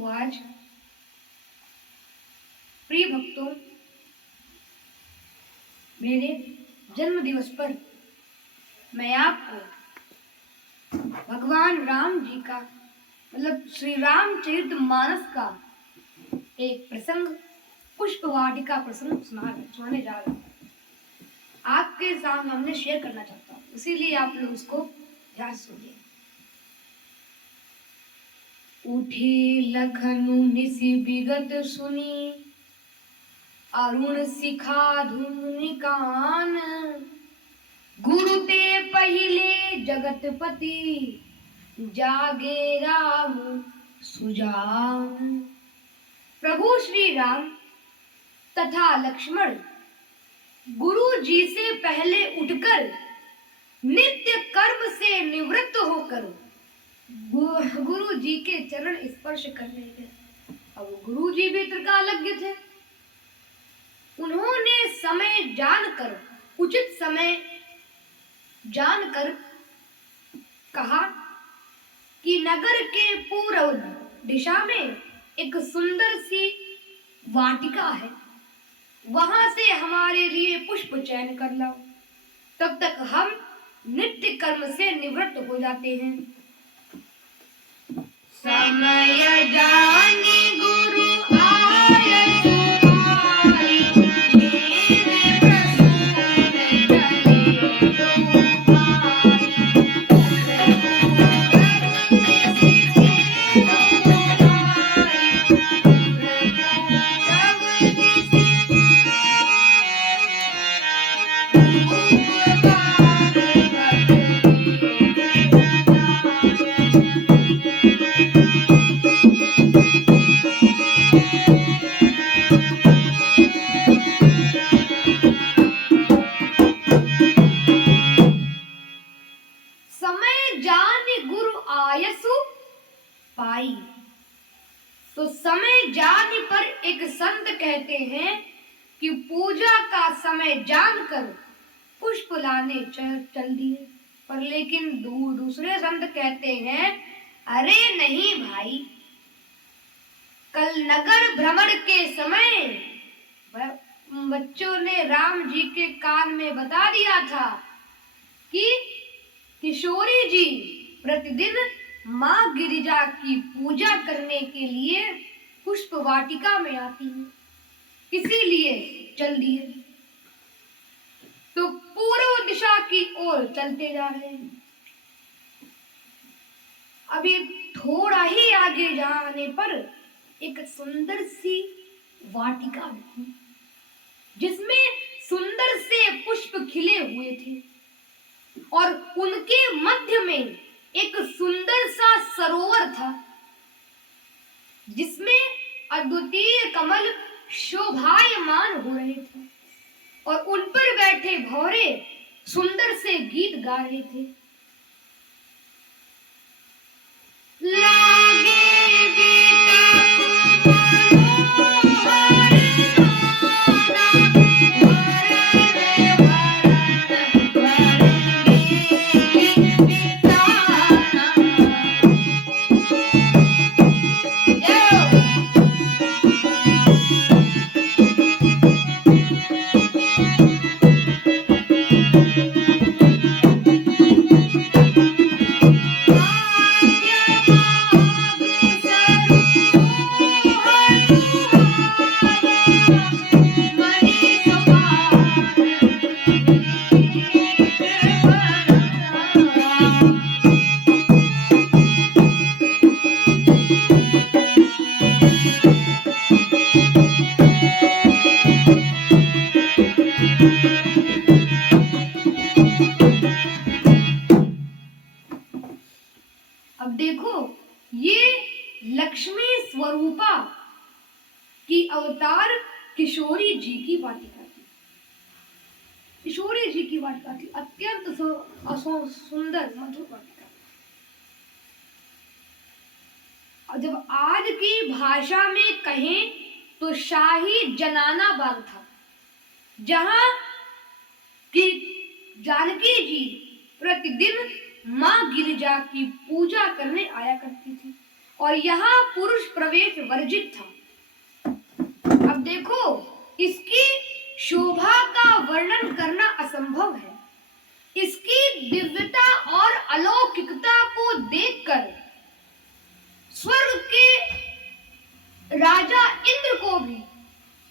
तो आज प्रिय भक्तों, मेरे जन्म दिवस पर मैं आपको भगवान राम जी का मतलब श्री रामचरितमानस का एक प्रसंग, पुष्प वाटिका प्रसंग सुनाने जा रहा हूँ। आपके सामने शेयर करना चाहता हूँ, इसीलिए आप लोग उसको ध्यान से सुनिए। उठी लखनु निसि विगत सुनी, अरुण शिखा धूनि कान, गुरु ते पहिले जगतपति, जागे राम सुजान। प्रभु श्री राम तथा लक्ष्मण गुरु जी से पहले उठकर नित्य कर्म से निवृत्त होकर गुरु जी के चरण स्पर्श करने गए। अब गुरु जी भी त्रिकालज्ञ थे। उन्होंने समय जानकर, उचित समय जानकर कहा कि नगर के पूर्व दिशा में एक सुंदर सी वाटिका है, वहां से हमारे लिए पुष्प चयन कर लाओ, तब तक हम नित्य कर्म से निवृत्त हो जाते हैं। समय जानी गुरु आय सुहाई, मेरे प्रसून चले दो भाई, पाई। तो समय जाने पर एक संत कहते हैं कि पूजा का समय जानकर पुष्प लाने चल दिए, पर लेकिन दूसरे संत कहते हैं, अरे नहीं भाई, कल नगर भ्रमण के समय बच्चों ने राम जी के कान में बता दिया था कि किशोरी जी प्रतिदिन माँ गिरिजा की पूजा करने के लिए पुष्प वाटिका में आती हैं, इसीलिए चल दिए। तो पूर्व दिशा की ओर चलते जा रहे हैं। अभी थोड़ा ही आगे जाने पर एक सुंदर सी वाटिका दिखी, जिसमें सुंदर से पुष्प खिले हुए थे और उनके मध्य में एक सुंदर सा सरोवर था, जिसमें अद्वितीय कमल शोभायमान हो रहे थे और उन पर बैठे भौरे सुंदर से गीत गा रहे थे। लागे अब देखो, ये लक्ष्मी स्वरूपा की अवतार किशोरी जी की वाटिका थी। किशोरी जी की वाटिका थी, अत्यंत सुंदर मधुर वाटिका। और जब आज की भाषा में कहें तो शाही जनाना बाग था, जहां की जानकी जी प्रतिदिन माँ गिरिजा की पूजा करने आया करती थी और यहाँ पुरुष प्रवेश वर्जित था। अब देखो, इसकी शोभा का वर्णन करना असंभव है। इसकी दिव्यता और अलौकिकता को देखकर स्वर्ग के राजा इंद्र को भी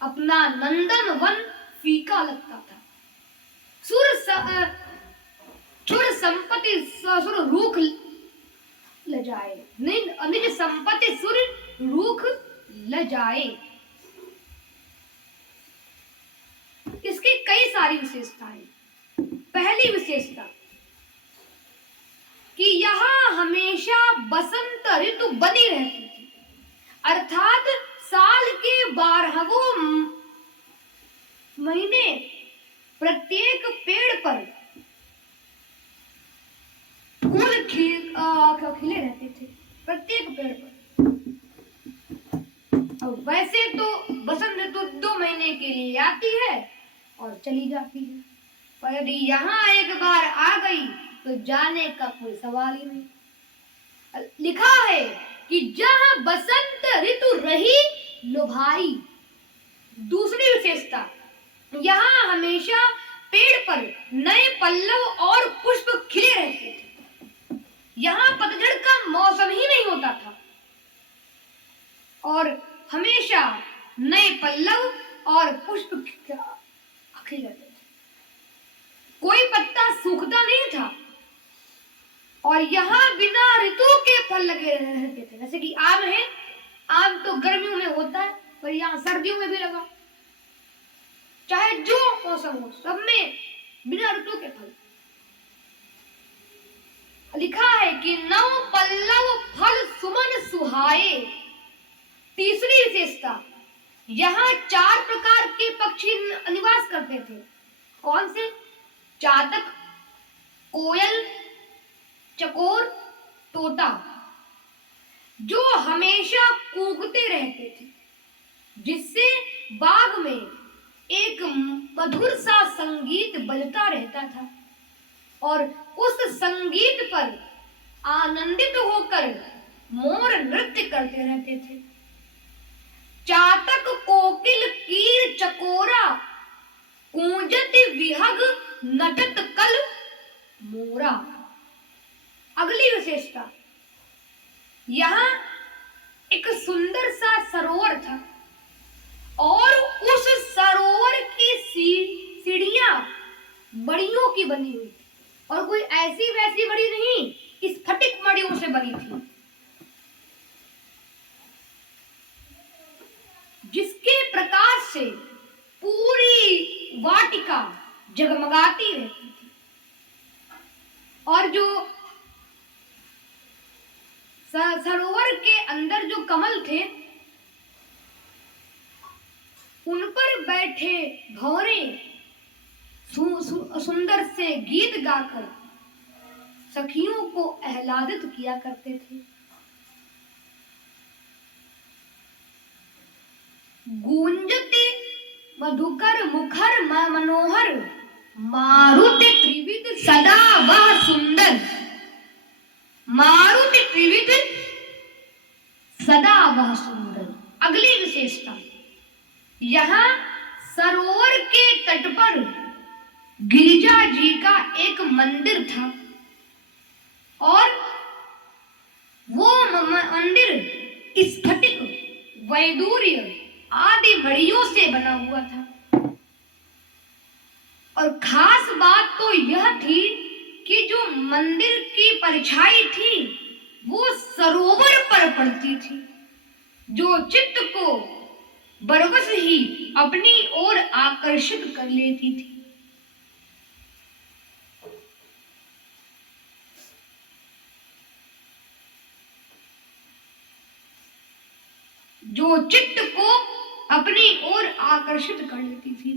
अपना नंदन वन फीका लगता था। सुर संपत्ति सुर रूख ल जाए, निज संपत्ति सुर रूख ल जाए। इसकी कई सारी विशेषताएं। पहली विशेषता कि यहाँ हमेशा बसंत ऋतु बनी रहती थी, अर्थात साल के 12 महीने प्रत्येक पेड़ पर फूल खिले रहते थे, प्रत्येक पेड़ पर। अब वैसे तो बसंत ऋतु 2 महीने के लिए आती है और चली जाती है, पर यदि यहाँ एक बार आ गई तो जाने का कोई सवाल ही नहीं। लिखा है कि जहाँ बसंत ऋतु रही लुभाई। दूसरी विशेषता, यहाँ हमेशा पेड़ पर नए पल्लव और पुष्प खिले रहते थे। यहाँ पतझड़ का मौसम ही नहीं होता था और हमेशा नए पल्लव और पुष्प खिले रहते थे। कोई पत्ता सूखता नहीं था और यहाँ बिना ऋतु के फल लगे रहते थे। जैसे कि आम है, आम तो गर्मियों में होता है पर यहाँ सर्दियों में भी लगा। चाहे जो मौसम हो, सब में बिना ऋतु के फल। लिखा है कि नव पल्लव फल सुमन सुहाए। तीसरी विशेषता, यहाँ 4 प्रकार के पक्षी निवास करते थे। कौन से? चातक, कोयल, चकोर, तोता, जो हमेशा कूकते रहते थे, जिससे बाग में एक मधुर सा संगीत बजता रहता था और उस संगीत पर आनंदित होकर मोर नृत्य करते रहते थे। चातक, कोकिल, कीर, चकोरा, कूंजत विहग नटत कल मोरा। अगली विशेषता, यहाँ एक सुंदर सा सरोवर था और उस सरोवर की सीढ़ियां मड़ियों की बनी हुई थी और कोई ऐसी वैसी मड़ी नहीं, स्फटिक मड़ियों से बनी थी, जिसके प्रकाश से पूरी वाटिका जगमगाती रहती थी। और जो सरोवर के अंदर जो कमल थे, उन पर बैठे भंवरे सुंदर से गीत गाकर सखियों को आह्लादित किया करते थे। गूंजते मधुकर मुखर मनोहर, मारुति त्रिविध सदा वह सुंदर। मारुति त्रिविध सदा वह सुंदर। अगली विशेषता, यहाँ सरोवर के तट पर गिरिजा जी का एक मंदिर था और वो मंदिर स्फटिक, वैदूर्य आदि मड़ियों से बना हुआ था। और खास बात तो यह थी कि जो मंदिर की परछाई थी वो सरोवर पर पड़ती थी, जो चित्त को बरबस ही अपनी ओर आकर्षित कर लेती थी। जो चित्त को अपनी ओर आकर्षित कर लेती थी।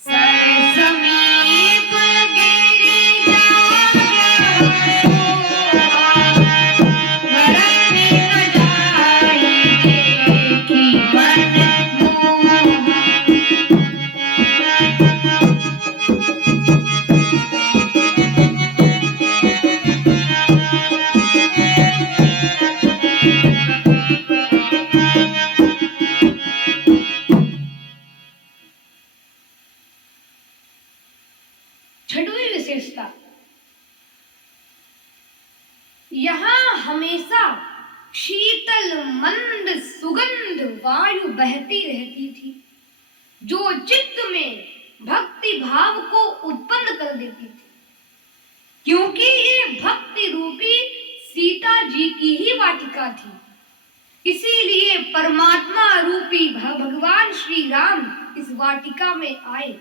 समीप गिरिजा विशेषता, यहाँ हमेशा शीतल मंद सुगंध वायु बहती रहती थी, जो चित्त में भक्ति भाव को उत्पन्न कर देती थी, क्योंकि ये भक्ति रूपी सीता जी की ही वाटिका थी। इसीलिए परमात्मा रूपी भगवान श्री राम इस वाटिका में आए,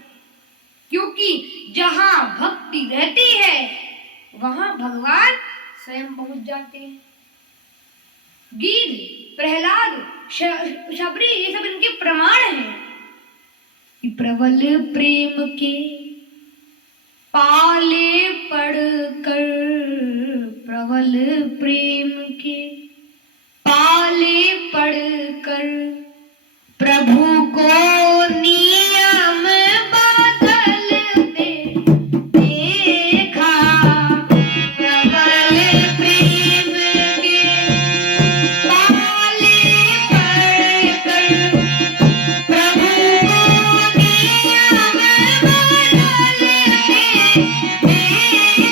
क्योंकि जहां भक्ति रहती है वहां भगवान स्वयं पहुंच जाते हैं। गीध, प्रहलाद, शबरी, ये सब इनके प्रमाण हैं। प्रबल प्रेम के पाले पड़कर, प्रबल प्रेम के पाले पड़कर प्रभु को नियम बदलते देखा। प्रबल प्रेम के पाले पड़कर प्रभु को नियम बदलते देखा।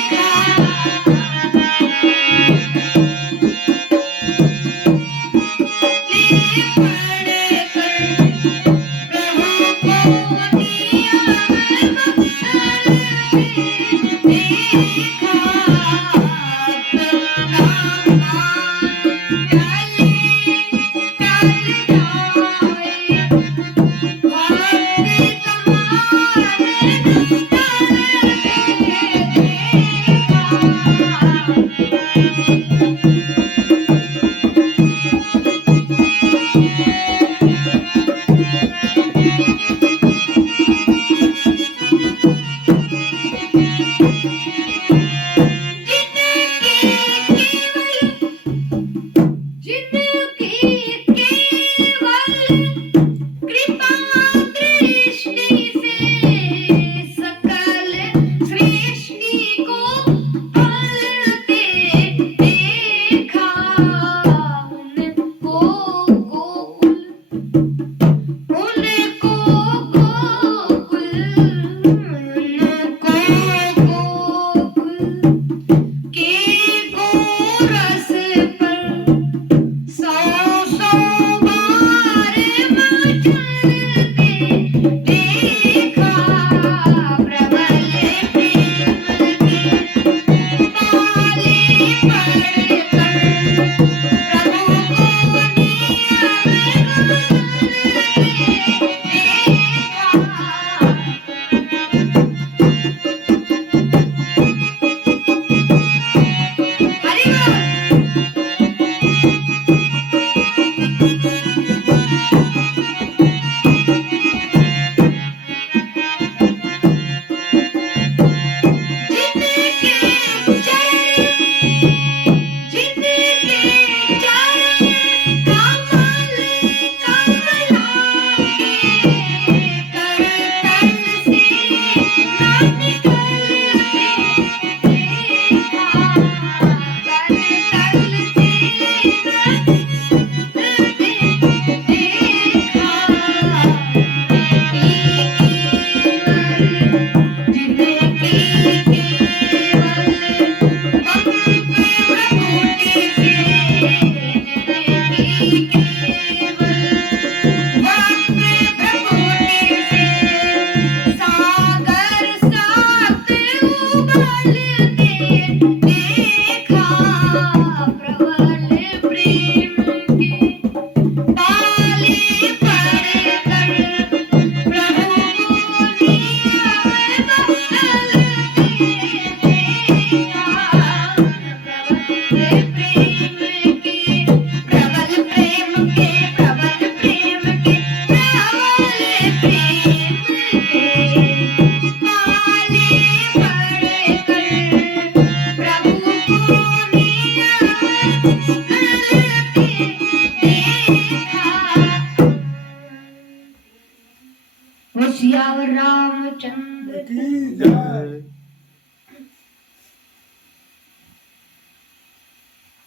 सियावर रामचंद्र की जय।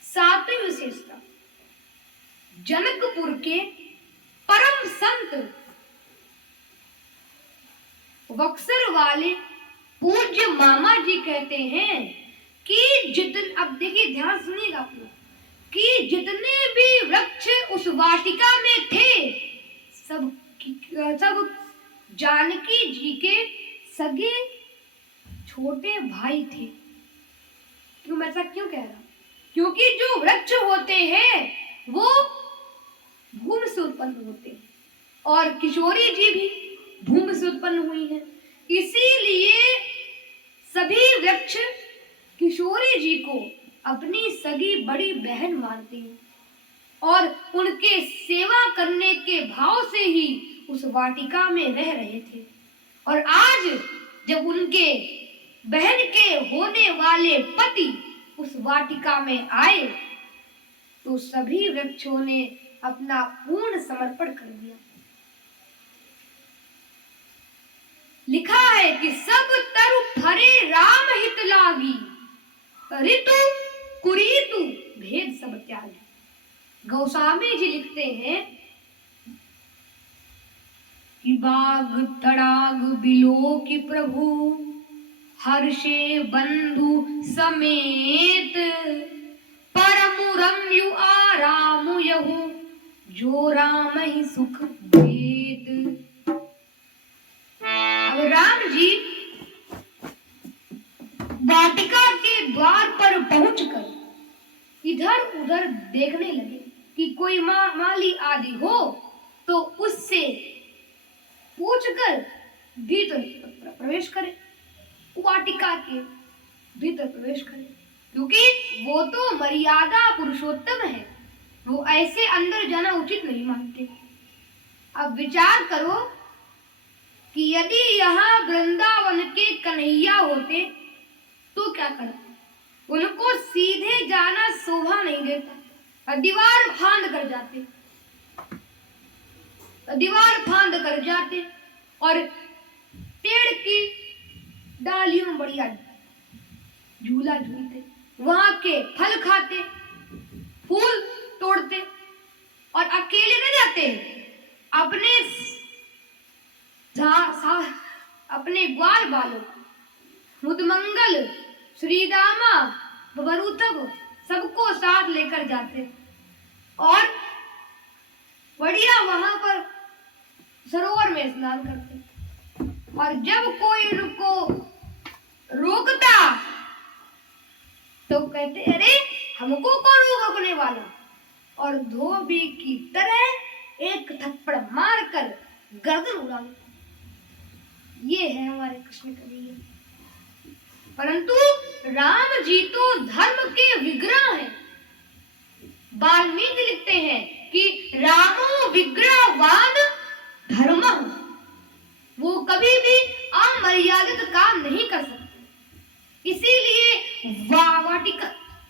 सातवीं विशेषता, जनकपुर के परम संत वक्सर वाले पूज्य मामा जी कहते हैं कि अब देखिए, ध्यान सुनिएगा आप लोग, कि जितने भी वृक्ष उस वाटिका में थे सब सब जानकी जी के सगे छोटे भाई थे। क्यों, मैं ऐसा क्यों कह रहा हूं? क्योंकि जो वृक्ष होते हैं वो भूमि से उत्पन्न होते हैं और किशोरी जी भी भूमि से उत्पन्न हुई हैं। इसीलिए सभी वृक्ष किशोरी जी को अपनी सगी बड़ी बहन मानते हैं और उनके सेवा करने के भाव से ही उस वाटिका में रह रहे थे। और आज जब उनके बहन के होने वाले पति उस वाटिका में आए तो सभी वृक्षों ने अपना पूर्ण समर्पण कर दिया। लिखा है कि सब तरु फरे राम हित लागी, ऋतु कुरीतु भेद सब त्यागी। गोस्वामी जी लिखते हैं कि बाग तड़ाग बिलो की प्रभु हर्षे बंधु समेत, परमु रम्यु आरामु यहु जो राम ही सुख देत। अब राम जी वाटिका के द्वार पर पहुंचकर इधर उधर देखने लगे कि कोई माली आदि हो तो उससे पूछकर भीतर प्रवेश करे, वाटिका के भीतर प्रवेश करे, क्योंकि वो तो मर्यादा पुरुषोत्तम है, वो ऐसे अंदर जाना उचित नहीं मानते। अब विचार करो कि यदि यहाँ वृंदावन के कन्हैया होते तो क्या करते? उनको सीधे जाना शोभा नहीं देता, दीवार फांद कर जाते, दीवार फांद कर जाते और पेड़ की डालियों में बढ़िया झूला झूलते, वहां के फल खाते, फूल तोड़ते और अकेले न जाते, अपने ग्वाल बालक मुदमंगल श्रीदामा बरूथब सबको साथ लेकर जाते और बढ़िया वहां पर सरोवर में स्नान करते। और जब कोई उनको रोकता तो कहते, अरे हमको कौन रोकने वाला, और धोबी की तरह एक थप्पड़ मारकर गर्दन उड़ा देते। ये है हमारे कृष्ण कन्हैया। परंतु राम जी तो धर्म के विग्रह हैं। वाल्मीकि लिखते हैं कि रामो विग्रहवान धर्म, वो कभी भी अमर्यादित काम नहीं कर सकते। इसीलिए वाटिका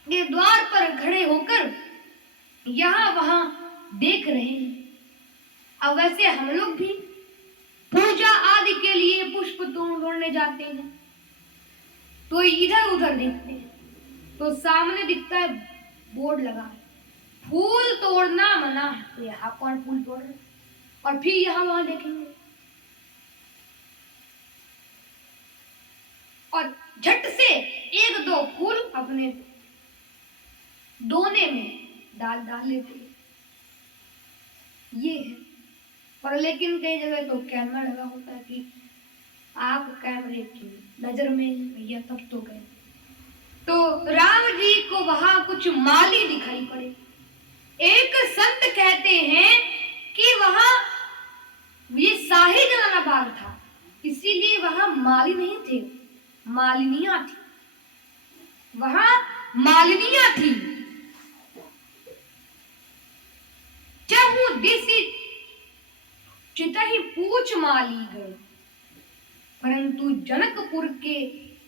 के द्वार पर खड़े होकर यहाँ वहां देख रहे हैं। अब वैसे हम लोग भी पूजा आदि के लिए पुष्प तोड़ने जाते हैं तो इधर उधर देखते हैं तो सामने दिखता है बोर्ड लगा है, फूल तोड़ना मना है, तो यहाँ कौन फूल तोड़ रहे, और फिर यहाँ वहां देखेंगे और झट से एक दो फूल अपने दोने में डाल लेते हैं। ये है। पर लेकिन कई जगह तो कैमरा लगा होता है कि आप कैमरे की नजर में भैया तब तो गए। तो राम जी को वहां कुछ माली दिखाई पड़े। एक संत कहते हैं कि वहां ये शाही जनाना बाग था, इसीलिए वहां माली नहीं थे, मालिनियां थी, वहां मालिनियां थी। चहु दिशि चितहि पूछ माली गए, परंतु जनकपुर के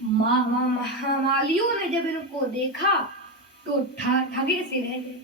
महामालियों ने जब इनको देखा तो ठगे से रह गए।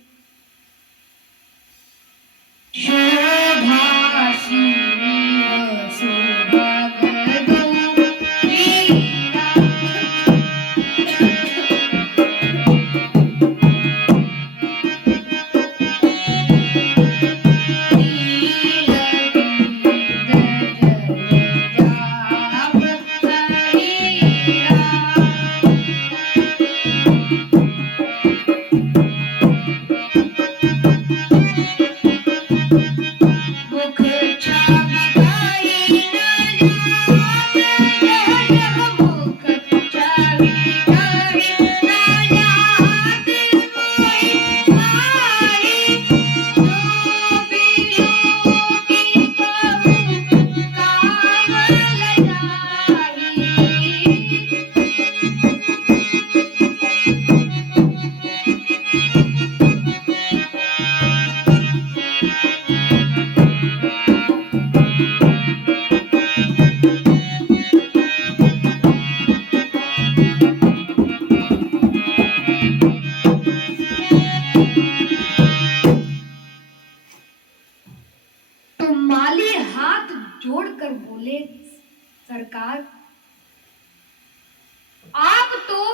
सरकार, आप तो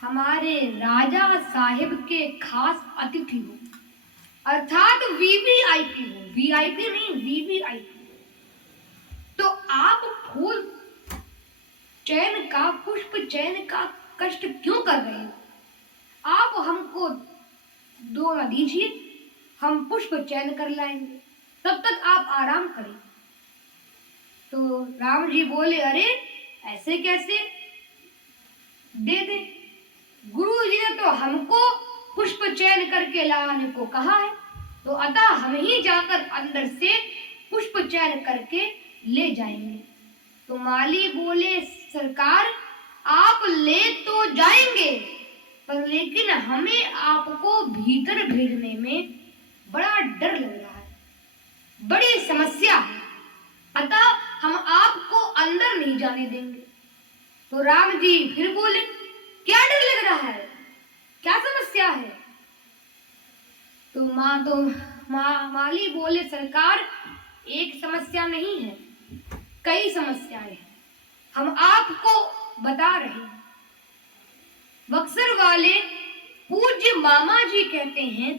हमारे राजा साहिब के खास अतिथि हो, अर्थात वीवीआईपी हो, वीआईपी नहीं वीवीआईपी। तो आप फूल चयन का, पुष्प चयन का कष्ट क्यों कर रहे हो? आप हमको दो दीजिए, हम पुष्प चयन कर लाएंगे, तब तक आप आराम करें। तो राम जी बोले, अरे ऐसे कैसे दे दे? गुरु जी ने तो हमको पुष्प चयन करके लाने को कहा है, तो अतः हम ही जाकर अंदर से पुष्प चयन करके ले जाएंगे। तो माली बोले, सरकार आप ले तो जाएंगे, पर लेकिन हमें आपको भीतर भेजने में बड़ा डर लग रहा है, बड़ी समस्या है, अतः हम आपको अंदर नहीं जाने देंगे। तो राम जी फिर बोले, क्या डर लग रहा है, क्या समस्या है? तो माली बोले, सरकार एक समस्या नहीं है, कई समस्याएं हैं, हम आपको बता रहे हैं। बक्सर वाले पूज्य मामा जी कहते हैं,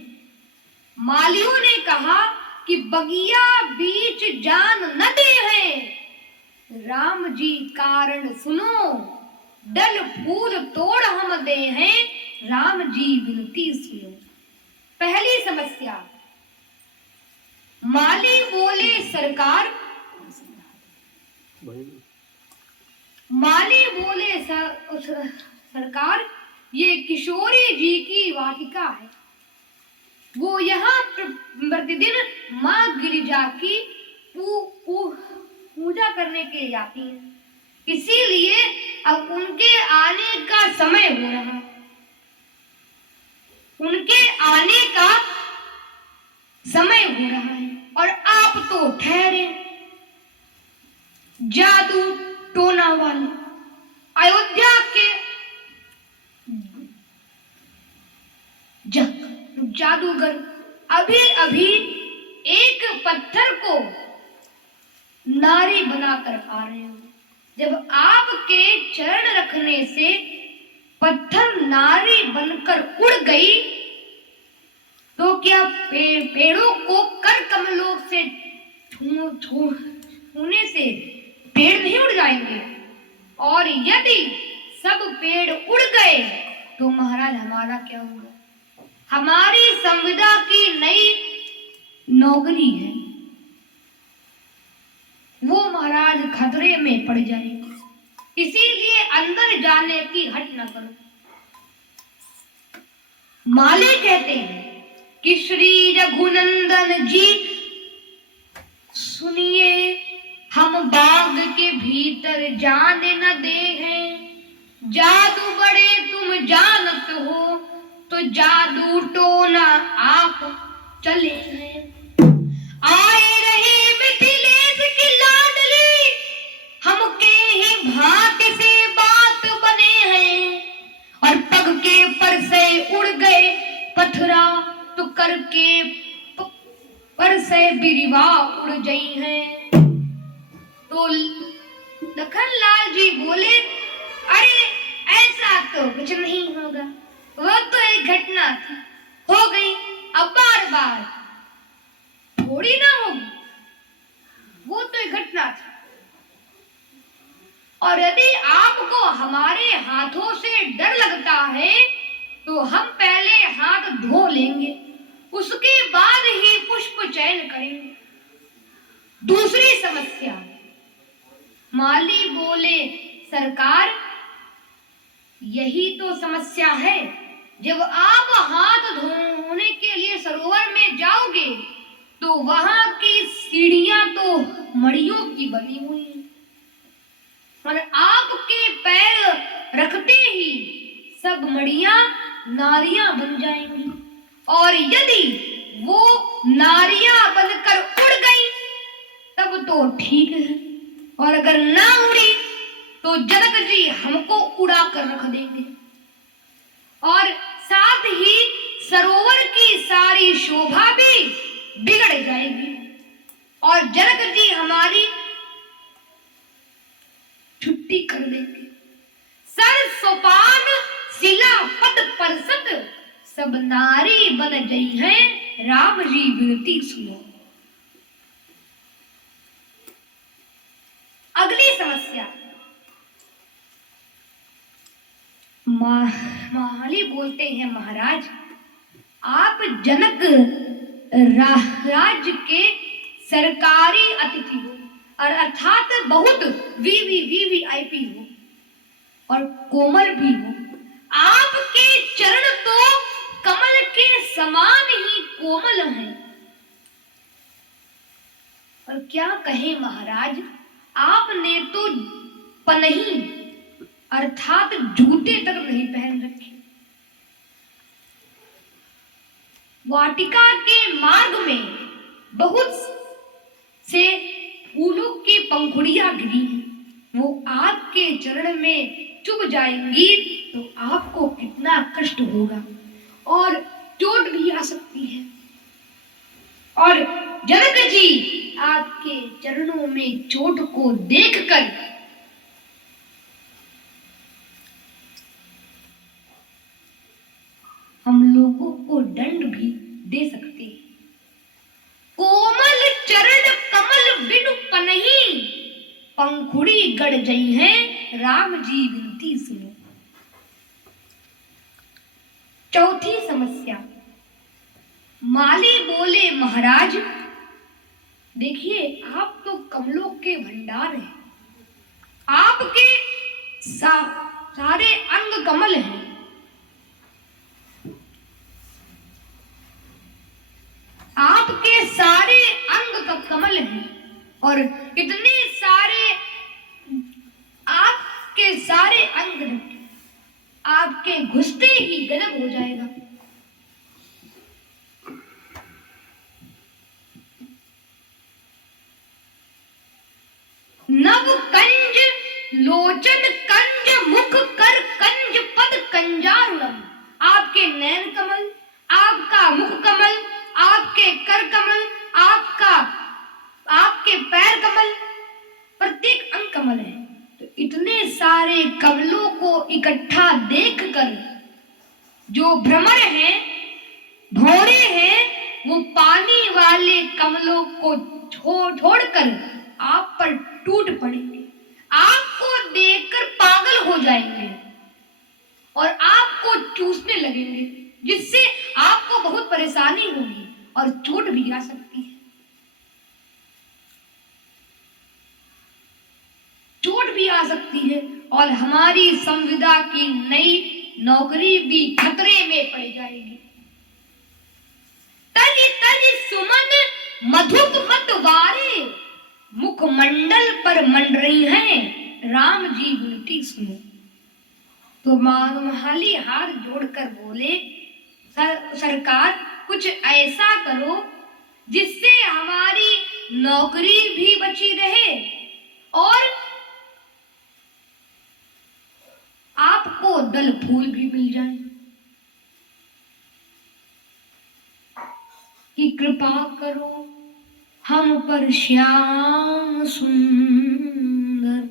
मालियों ने कहा कि बगिया बीच जान न दे हैं, राम जी कारण सुनो, डल फूल तोड़ हम दे हैं, राम जी विनती सुनो। पहली समस्या, माली बोले, सरकार माली बोले, सरकार ये किशोरी जी की वाटिका है, वो यहाँ प्रतिदिन माँ गिरिजा की पूजा करने के लिए जाती हैं, इसीलिए अब उनके आने का समय हो रहा है, उनके आने का समय हो रहा है, और आप तो ठहरे जादू टोना वाले अयोध्या के जादूगर अभी अभी एक पत्थर को नारी बनाकर आ रहे हो। जब आपके चरण रखने से पत्थर नारी बनकर उड़ गई, तो क्या पेड़ों को कर कमलों से छूने से पेड़ नहीं उड़ जाएंगे? और यदि सब पेड़ उड़ गए तो महाराज हमारा क्या होगा? हमारी संविदा की नई नौकरी है, वो महाराज खतरे में पड़ जाएगी, इसीलिए अंदर जाने की हट न करो। माली कहते हैं कि श्री रघुनंदन जी सुनिए, हम बाग के भीतर जाने न दे हैं, जादू बड़े तुम जानत हो, तो जादू टोना आप चले हैं। आए रहे मिथिलेश की लाडली, हमके ही भांति से बात बने हैं, और पग के पर से उड़ गए पथरा, तो करके पर से बिरिवा उड़ गई हैं। तो लखनलाल जी बोले, अरे ऐसा तो कुछ नहीं होगा, वो तो एक घटना थी, हो गई, अब बार बार थोड़ी ना होगी, वो तो एक घटना थी। और यदि आपको हमारे हाथों से डर लगता है तो हम पहले हाथ धो लेंगे, उसके बाद ही पुष्प चयन करेंगे। दूसरी समस्या, माली बोले, सरकार यही तो समस्या है, जब आप हाथ धोने के लिए सरोवर में जाओगे तो वहां की सीढ़ियां तो मड़ियों की बनी हुई हैं, और आपके पैर रखते ही सब मड़ियां नारियां बन जाएंगी, और यदि वो नारियां बनकर उड़ गई तब तो ठीक है, और अगर ना उड़ी तो जनक जी हमको उड़ा कर रख देंगे, और साथ ही सरोवर की सारी शोभा भी बिगड़ जाएगी, और जनक जी हमारी मिट्टी कर देंगे। सर सोपान शिला पद परसत, सब नारी बन गई हैं, राम जी विनती सुनो। अगली समस्या, महाली बोलते हैं महाराज, आप जनक राज्य के सरकारी अतिथि हो और अर्थात बहुत वीवीआईपी हो और कोमल भी हो। आपके चरण तो कमल के समान ही कोमल हैं। और क्या कहें महाराज, आपने तो पनही अर्थात जूते तक नहीं पहन रखे। वाटिका के मार्ग में बहुत से फूलों की पंखुड़ियां गिरी हैं, वो आपके चरण में चुभ जाएंगी तो आपको कितना कष्ट होगा और चोट भी आ सकती है। और जनक जी आपके चरणों में चोट को देखकर हम लोगों को दंड भी दे सकते हैं। कोमल चरण कमल बिनु पनही, पंखुड़ी गड़ गई है, राम जी विनती सुनो। चौथी समस्या, माली बोले महाराज, देखिए आप तो कमलों के भंडार हैं, आपके सारे अंग कमल हैं, आपके सारे अंग का कमल हैं और इतने सारे आपके सारे अंग आपके घुसते ही गजब हो जाएगा। नव कंज लोचन कंज मुख कर कंज पद कंजारुणम, आपके नयन कमल, आपका मुख कमल, आपके कर कमल, आपके पैर कमल, प्रत्येक अंग कमल है। तो इतने सारे कमलों को इकट्ठा देखकर जो भ्रमर हैं, भौरे हैं, वो पानी वाले कमलों को छोड़कर आप पर टूट पड़ेंगे, आपको देखकर पागल हो जाएंगे और आपको चूसने लगेंगे, जिससे आपको बहुत परेशानी होगी और चोट भी आ सकती है। चोट भी आ सकती है और हमारी संविदा की नई नौकरी भी खतरे में पड़ जाएगी। तज तज सुमन मधुप मत वारे, मुखमंडल पर मंडरी हैं, राम जी विनती सुनो। तो महाली हाथ जोड़कर बोले, सरकार कुछ ऐसा करो जिससे हमारी नौकरी भी बची रहे और आपको दल फूल भी मिल जाए। कि कृपा करो हम पर श्याम सुंदर,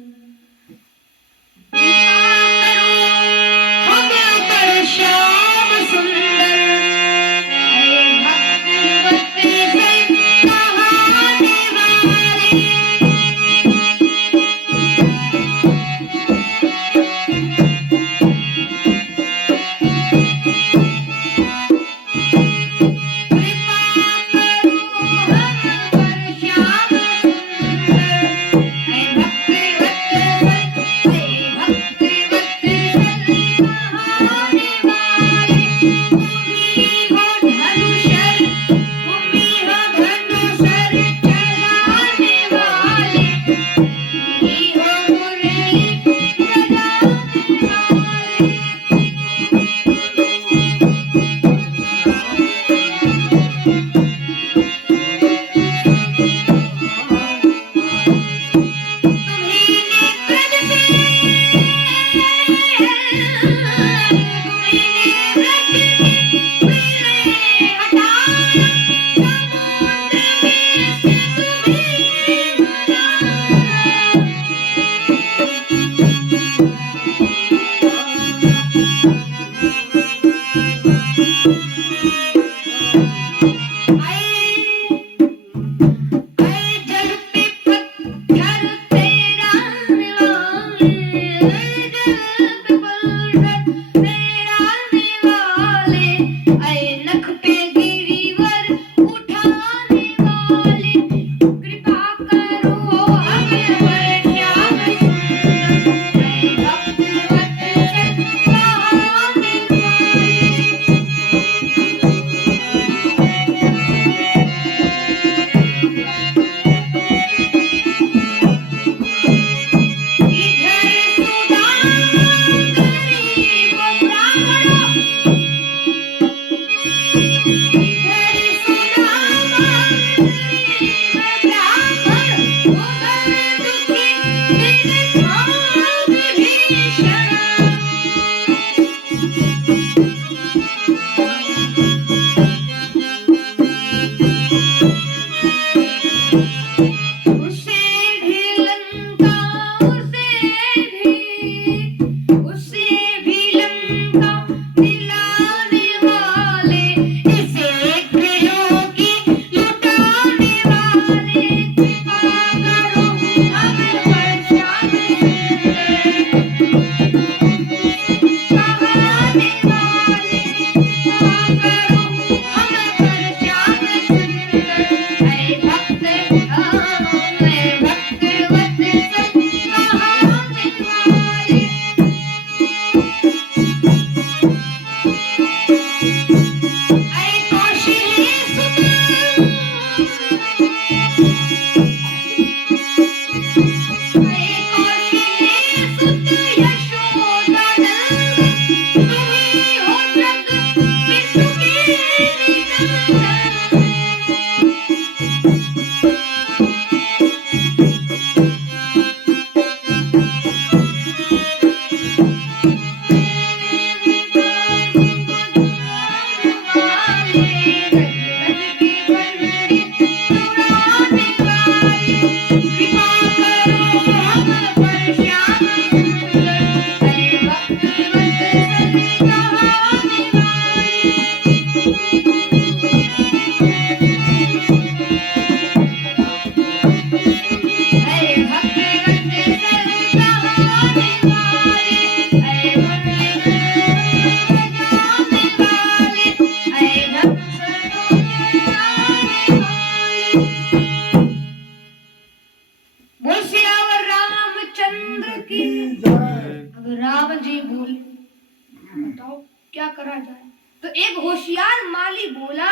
क्या करा जाए। तो एक होशियार माली बोला,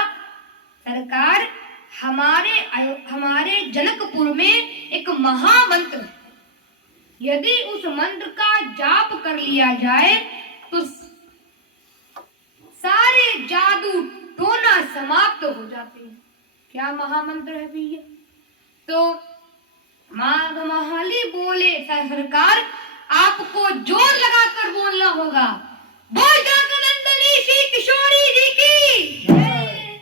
सरकार, हमारे जनकपुर में एक महामंत्र है, यदि उस मंत्र का जाप कर लिया जाए तो सारे जादू टोना समाप्त हो जाते हैं। क्या महामंत्र है भैया? तो महाली बोले, सरकार, आपको जोर लगाकर बोलना होगा, बोल जगनंदनी श्री किशोरी जी की जय।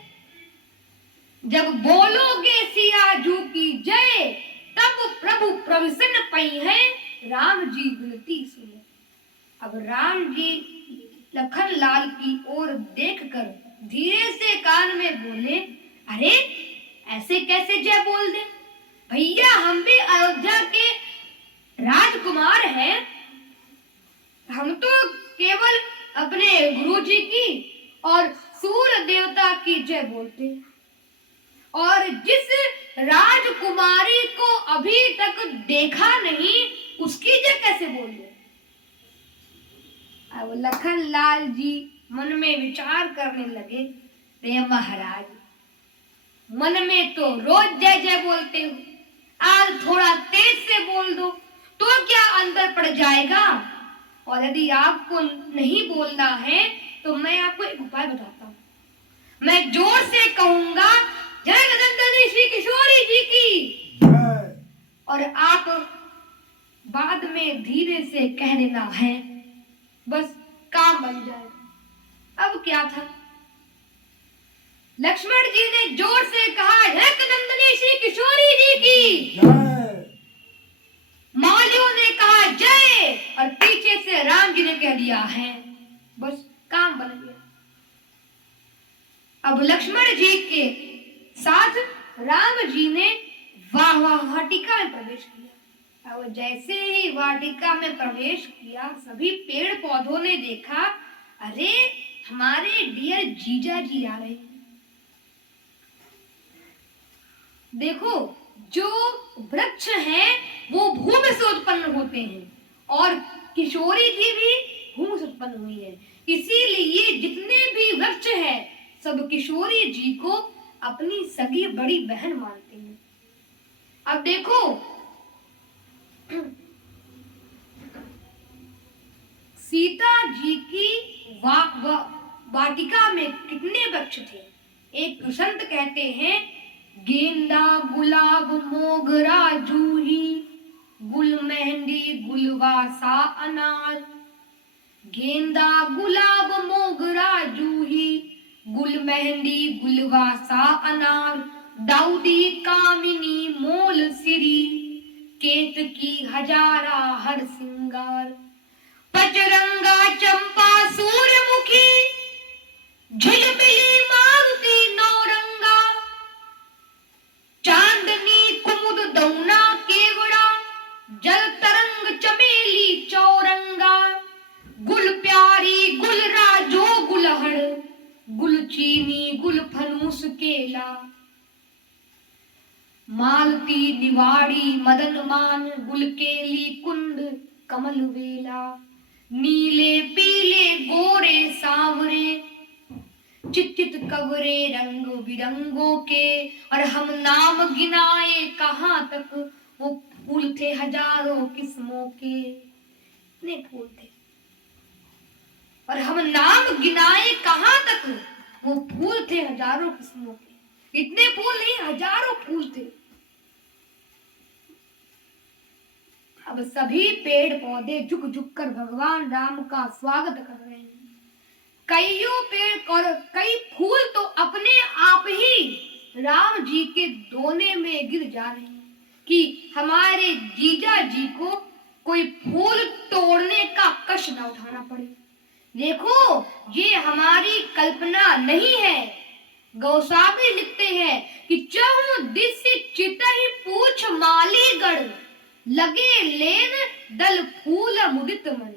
जब बोलोगे सियाजू की जय, तब प्रभु प्रसन्न पई है, राम जी विनती सुने। अब राम जी लखन लाल की ओर देखकर धीरे से कान में बोले, अरे ऐसे कैसे जय बोल दे भैया, हम भी अयोध्या के राजकुमार हैं, हम तो केवल अपने गुरुजी की और सूर्य देवता की जय बोलते हैं, और जिस राजकुमारी को अभी तक देखा नहीं उसकी जय कैसे बोल दे। अब लखन लाल जी मन में विचार करने लगे, रे महाराज, मन में तो रोज जय जय बोलते हो, आज थोड़ा तेज से बोल दो तो क्या अंतर पड़ जाएगा। और यदि आपको नहीं बोलना है तो मैं आपको एक उपाय बताता हूँ। मैं जोर से कहूंगा, जगदंबनी श्री किशोरी जी की, और आप बाद में धीरे से कह देना है, बस काम बन जाएगा। अब क्या था, लक्ष्मण जी ने जोर से कहा, जगदंबनी श्री किशोरी जी की, मालियों ने कहा जय, और पीछे से राम जी ने कह दिया है, बस काम बन गया। अब लक्ष्मण जी के साथ राम जी ने वाटिका में प्रवेश किया। अब जैसे ही वाटिका में प्रवेश किया, सभी पेड़ पौधों ने देखा, अरे हमारे डियर जीजा जी आ रहे हैं। देखो, जो वृक्ष हैं वो भूमि से उत्पन्न होते हैं, और किशोरी जी भी भूमि से उत्पन्न हुई है, इसीलिए जितने भी वृक्ष हैं सब किशोरी जी को अपनी सगी बड़ी बहन मानते हैं। अब देखो, सीता जी की वाटिका में कितने वृक्ष थे? एक संत कहते हैं, गेंदा गुलाब मोगरा जूही, गुल मेहंदी गुलवासा अनार। गेंदा गुलाब मोगरा जूही, गुल मेहंदी गुलवासा अनार। दाऊदी कामिनी मोल सिरी, केतकी हजारा हर सिंगार। पचरंगा चंपा सूर्यमुखी, झिलमिली मारुति नौरंगा। चांदनी कुमुद दौना केवड़ा, जल तरंग चमेली चौरंगा। गुल प्यारी गुल राजो गुलहड़, गुल चीनी गुल फनूस केला। मालती निवाड़ी मदन मान, गुल केली कुंड कमल वेला। नीले पीले गोरे सांवरे, चित कवरे रंग बिरंगों के। और हम नाम गिनाए कहाँ तक, वो फूल थे हजारों किस्मों के। इतने फूल थे, और हम नाम गिनाए कहाँ तक, वो फूल थे हजारों किस्मों के। इतने फूल नहीं, हजारों फूल थे। अब सभी पेड़ पौधे झुक झुक कर भगवान राम का स्वागत कर रहे हैं। कईयों पेड़ और कई फूल तो अपने आप ही राम जी के दोने में गिर जा रहे हैं कि हमारे जीजा जी को कोई फूल तोड़ने का कष्ट न उठाना पड़े। देखो, ये हमारी कल्पना नहीं है। गौसामी लिखते हैं कि चहु दिस चितहि पूछ मालीगढ़, लगे लेन दल फूल मुदित मन।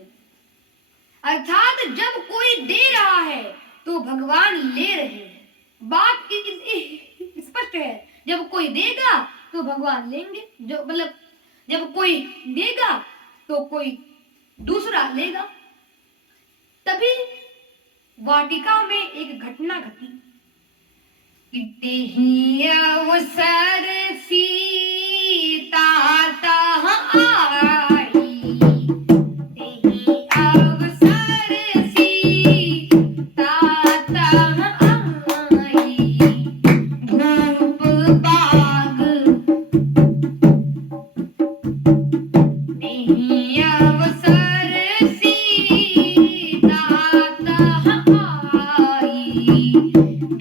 अर्थात जब कोई दे रहा है तो भगवान ले रहे हैं। बात स्पष्ट है, जब कोई देगा तो भगवान लेंगे, जो मतलब जब कोई देगा तो कोई दूसरा लेगा। तभी वाटिका में एक घटना घटी। तेहि अवसर सीता आई, तेहि अवसर सीता आई, धूप बाग तेहि अवसर सीता आई,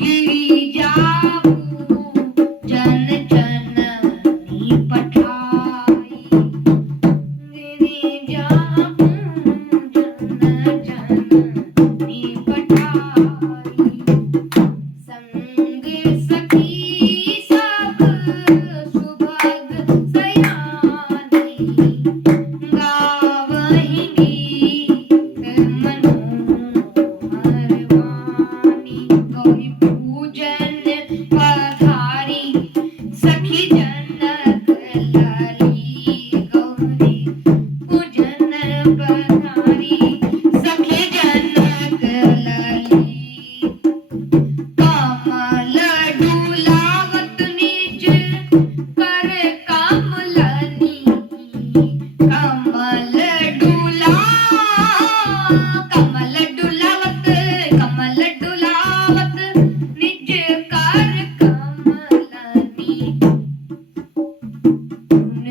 गिरि जाऊ जन जननी पठाई, गिरि जाऊ जन जननी पठाई, संग सखी सब सुभग सयानी, गावहि गीत मनोहर वाणी, गौरी पूजन पधारी सखी जनक लली, गौरी पूजन पधारी सखी जनक लली, कमल डुलावत निज कर कमलनी, कमल डुला कमल डुलावत कमल डुलावत निज कर कमलनी,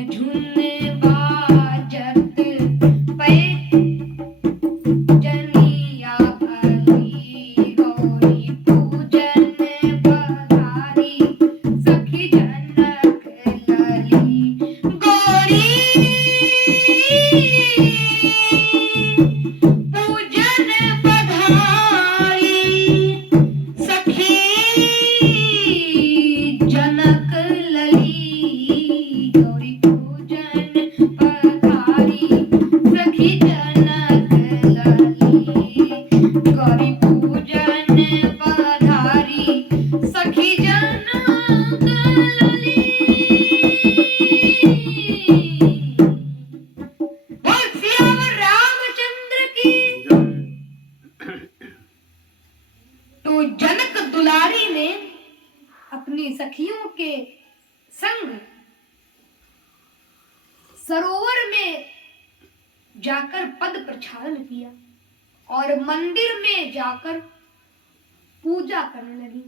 झुन झुन बाजत पै जनिया भली, गौरी पूजन पधारी सखी जनक लली, गौरी पूजन पधारी सखी जनक लली, गौरी पूजन पधारी सखी जनक लली, गौरी पूजन पधारी सखी जनक लली। बोल सियावर रामचंद्र की। तो जनक दुलारी ने अपनी सखियों के संग सरोवर में जाकर पद प्रक्षालन किया और मंदिर में जाकर पूजा करने लगी।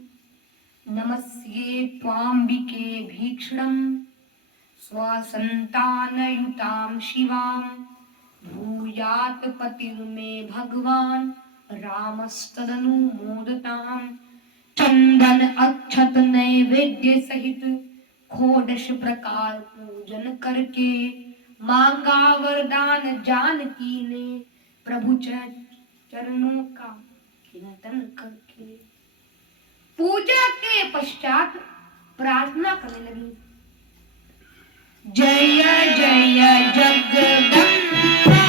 नमस्ये त्वाम्बिके भीक्षणं स्वसंतानयुतां शिवां, भूयात् पतिर्मे भगवान् रामस्तदनु मोदताम्, चंदन अक्षत नैवेद्य सहित षोडश प्रकार पूजन करके मांगा वरदान, जानकी ने प्रभु चरणों का चिंतन करके। पूजा के पश्चात प्रार्थना करने लगी। जय जय जगदम्बा,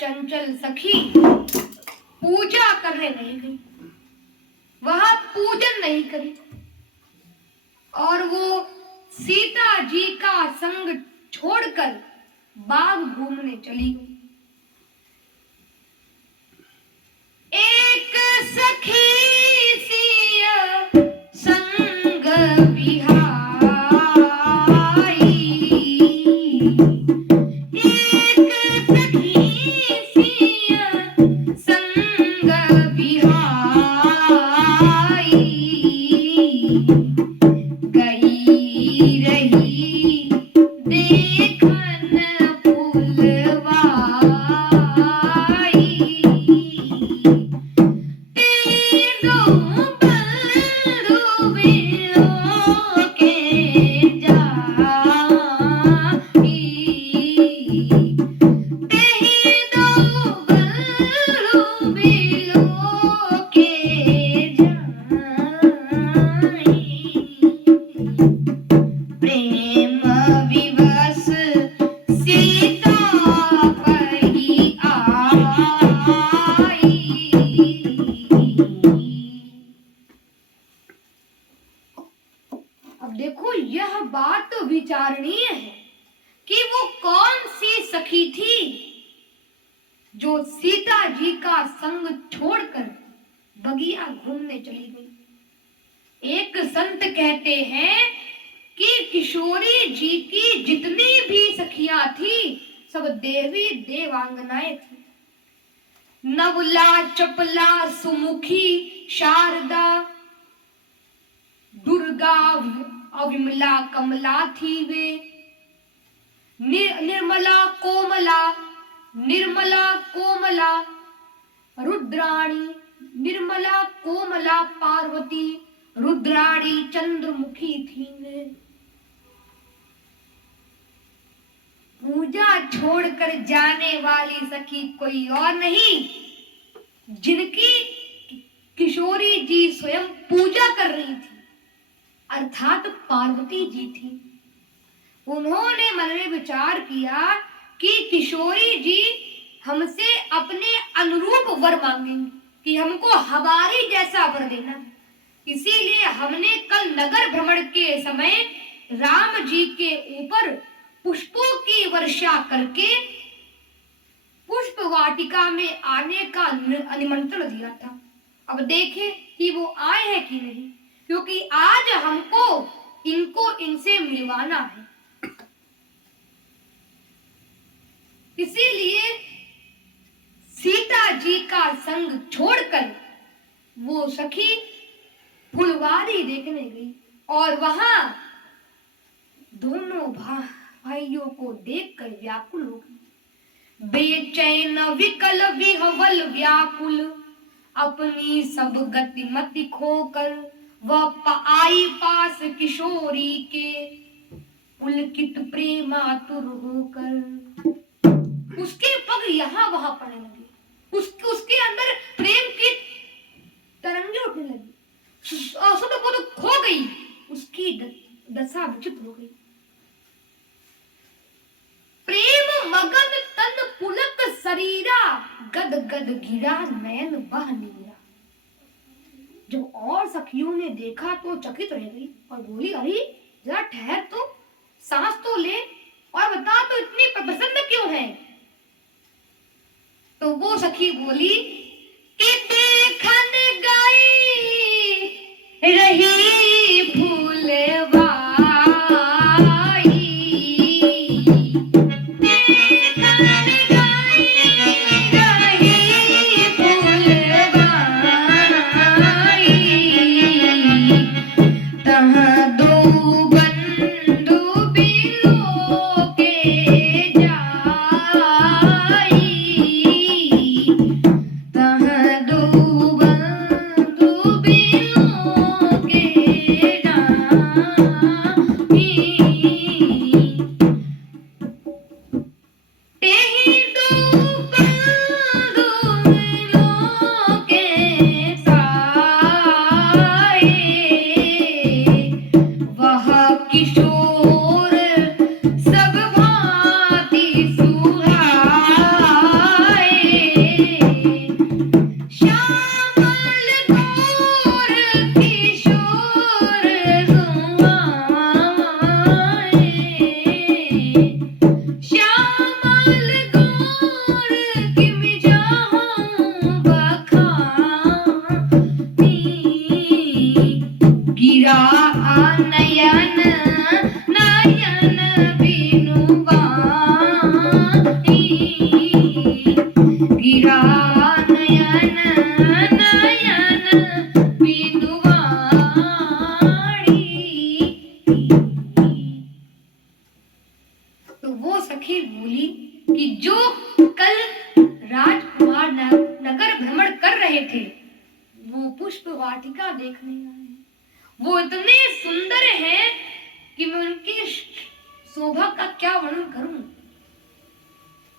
चंचल सखी पूजा करने नहीं गई, वह पूजन नहीं करी। और वो सीता जी का संग छोड़कर बाग घूमने चली गई। एक सखी सिय संग विहाई, एक सखी सिय संग विहाई, गई रही देखन फुलवाई, तेरो बंधु बिलो के जाई, तेहि दो बंधु बिलो के जाई, प्रेम विवश सीता पही आई। अब देखो यह बात तो विचारणीय है कि वो कौन सी सखी थी जो सीता जी का संग छोड़कर बगिया घूमने चली गई। एक संत कहते हैं कि किशोरी जी की जितनी भी सखियां थी सब देवी देवांगनाएं थी। नवला, चपला, सुमुखी, शारदा, दुर्गा, अविमला, कमला थी वे। निर्मला कोमला, रुद्राणी, निर्मला कोमला पार्वती, रुद्राणी चंद्रमुखी थी वे। पूजा छोड़कर जाने वाली सखी कोई और नहीं, जिनकी किशोरी जी स्वयं पूजा कर रही थी, अर्थात पार्वती जी थी। उन्होंने मन में विचार किया कि किशोरी जी हमसे अपने अनुरूप वर मांगेंगी कि हमको हमारी जैसा वर देना। इसीलिए हमने कल नगर भ्रमण के समय राम जी के ऊपर पुष्पों की वर्षा करके पुष्प वाटिका में आने का निमंत्रण दिया था। अब देखें कि वो आए हैं कि नहीं, क्योंकि आज हमको इनसे मिलवाना है। इसीलिए सीता जी का संग छोड़कर वो सखी फुलवारी देखने गई और वहां दोनों भाइयों को देखकर व्याकुल हो गई। बेचैन विकल विह्वल व्याकुल, अपनी सब गतिमति खोकर वह आई पास किशोरी के, पुलकित प्रेमातुर होकर। उसके पग यहाँ वहां पड़ने लगे, उसके अंदर प्रेम की तरंगे उठने लगी, वो तो खो गई, उसकी दशा विचित्र हो गई। प्रेम मगन तन पुलक शरीरा, गद गद घिरा नयन बह नीरा। जब और सखियों ने देखा तो चकित रह गई और बोली, अरे जरा ठहर तो, सांस तो ले और बता तो इतनी प्रसन्न क्यों है। तो वो सखी बोली कि देखन गई रही फूलवाई, देखन गई रही फूलवाई, तहाँ दो बंधु बिलो के जाई, नयन नयन बिनुवाई गिरा नयन नयन बिनुवाई। तो वो सखी बोली कि जो कल राजकुमार नगर भ्रमण कर रहे थे वो पुष्प वाटिका देखने आए, वो इतने सुंदर हैं कि मैं उनकी शोभा का क्या वर्णन करूं।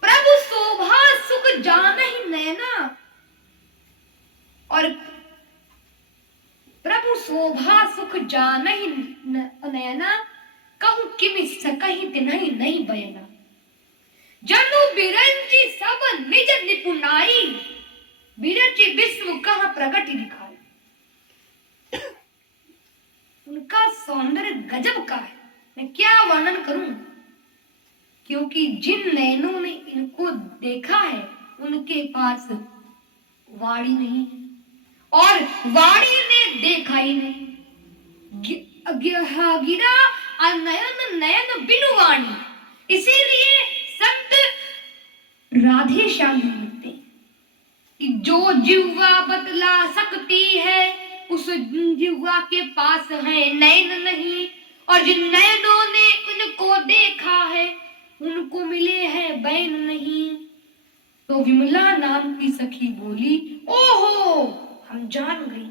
प्रभु शोभा सुख जानहि नैना, और प्रभु शोभा सुख जानहि नैना, कहूं किमि सकहि तिन्हि नहीं बयना। जनु बिरंची सब निज निपुणाई, बिरंची विश्व कहाँ प्रगट दिखाई। उनका सौंदर्य गजब का है, मैं क्या वर्णन करूं, क्योंकि जिन नैनों ने इनको देखा है उनके पास वाणी नहीं है और वाणी ने देखा ही नहीं। गिरा नयन नयन बिनु वाणी, इसीलिए संत राधे श्याम लिखते हैं कि जो जिह्वा बतला सकती है उस जिह्वा के पास है नैन नहीं, और जिन नैनों ने उनको देखा है उनको मिले हैं बैन नहीं। तो विमला नाम की सखी बोली, ओहो हम जान गई,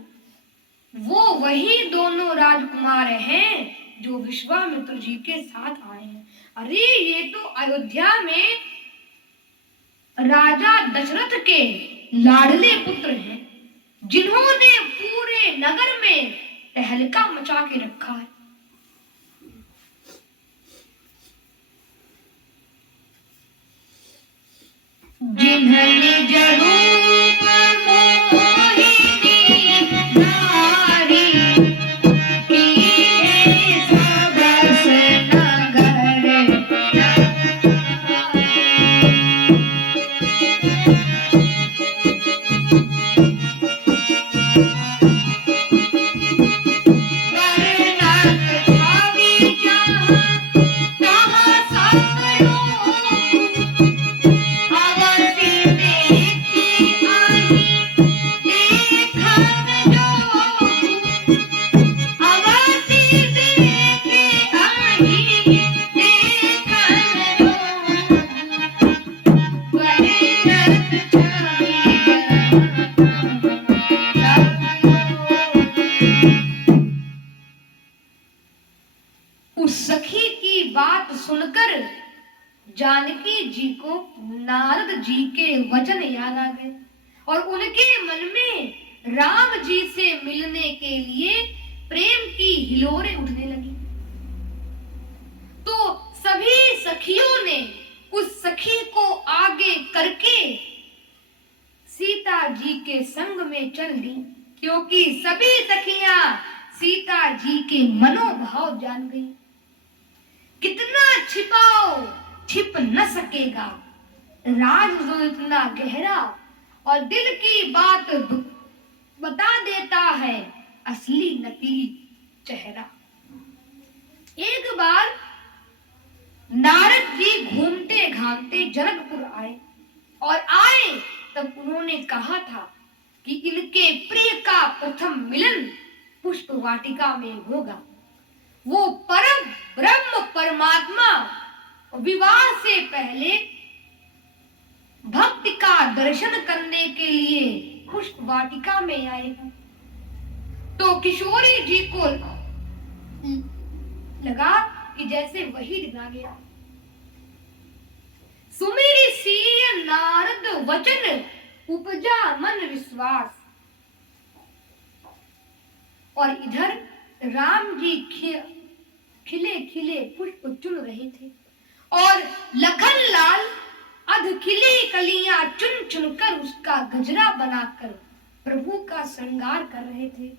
वो वही दोनों राजकुमार हैं जो विश्वामित्र जी के साथ आए हैं। अरे ये तो अयोध्या में राजा दशरथ के लाडले पुत्र हैं, जिन्होंने पूरे नगर में तहलका मचा के रखा है। जिन्होंने जरूर मोहिनी नारी की सबस नगर सखी की बात सुनकर जानकी जी को नारद जी के वचन याद आ गए और उनके मन में राम जी से मिलने के लिए प्रेम की हिलोरें उठने लगी। तो सभी सखियों ने उस सखी को आगे करके सीता जी के संग में चल दी, क्योंकि सभी सखियां सीता जी के मनोभाव जान गई। कितना छिपाओ छिप न सकेगा राज जो इतना गहरा, और दिल की बात बता देता है असली नकली चेहरा। एक बार नारद जी घूमते घामते जनकपुर आए और आए तब उन्होंने कहा था कि इनके प्रिय का प्रथम मिलन पुष्प वाटिका में होगा। वो परम ब्रह्म परमात्मा विवाह से पहले भक्ति का दर्शन करने के लिए पुष्प वाटिका में आएगा। तो किशोरी जी को लगा कि जैसे वही दिखा गया। सुमेरी सीय नारद वचन उपजा मन विश्वास, और इधर राम जी खिले खिले पुष्प चुन रहे थे और लखन लाल अध खिली कलियां चुन चुनकर उसका गजरा बनाकर प्रभु का श्रृंगार कर रहे थे।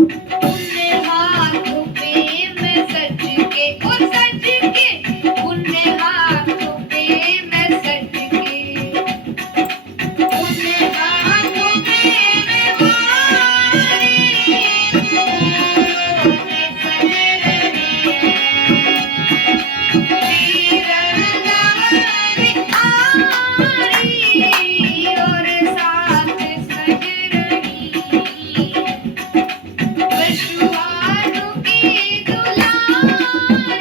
उन्ने हाथों पे मैं सज के और सज के उन्ने हाथों पे मैं सज के उन्ने हाथों पे मैं वारी फूलों से सज रही श्रीरंगावली आरी और साथ सज रही विश्वासों की दुलारी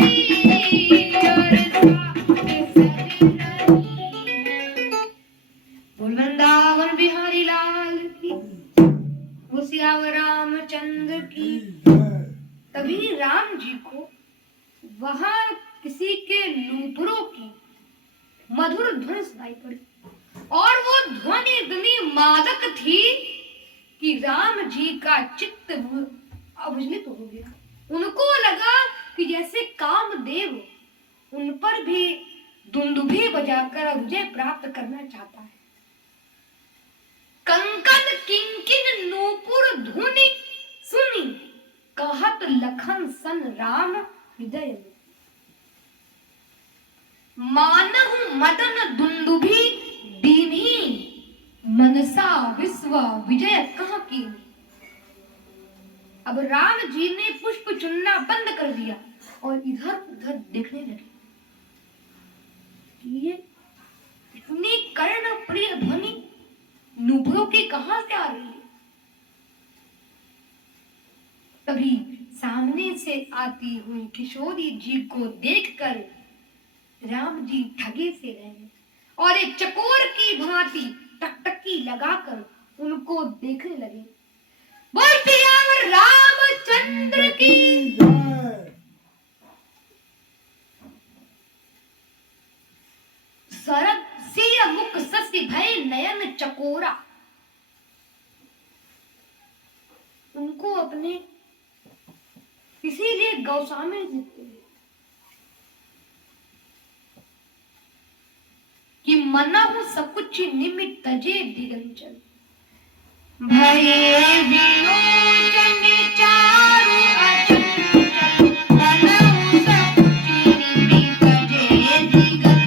और साथ सज रही। बोल वृंदावन बिहारी लाल की, बोल सियावर रामचंद्र की। तभी राम जी को वहां किसी के नूपुरों की मधुर धुन सुनाई पड़ी और वो ध्वनि इतनी मादक थी कि राम जी का चित्त अविचलित हो गया। उनको लगा कि जैसे कामदेव उन पर भी दुंदुभी बजाकर विजय प्राप्त करना चाहता है। कंकन किंकिन नूपुर धुनि सुनी कहत लखन सन राम हृदय में। मानहु मदन दुंदुभी दीन्ही मनसा विश्व विजय कह कीन्ही। अब राम जी ने पुष्प चुनना बंद कर दिया और इधर उधर देखने लगे कि ये इतनी कर्ण प्रिय ध्वनि नूपुरों की कहां से आ रही है। तभी सामने से आती हुई किशोरी जी को देखकर राम जी ठगे से रहे और एक चकोर की भांति टकटकी लगाकर उनको देखने लगे। बोल सियावर रामचंद्र की। सरद सिय मुख ससी भय नयन चकोरा। उनको अपने इसीलिए गौशाला में जीतते हैं कि मनहु सकुच निमित्त तजे दिगंचल भये विलोचन चारु अचंचल मनहु सकुच निमित्त तजे दिगंचल।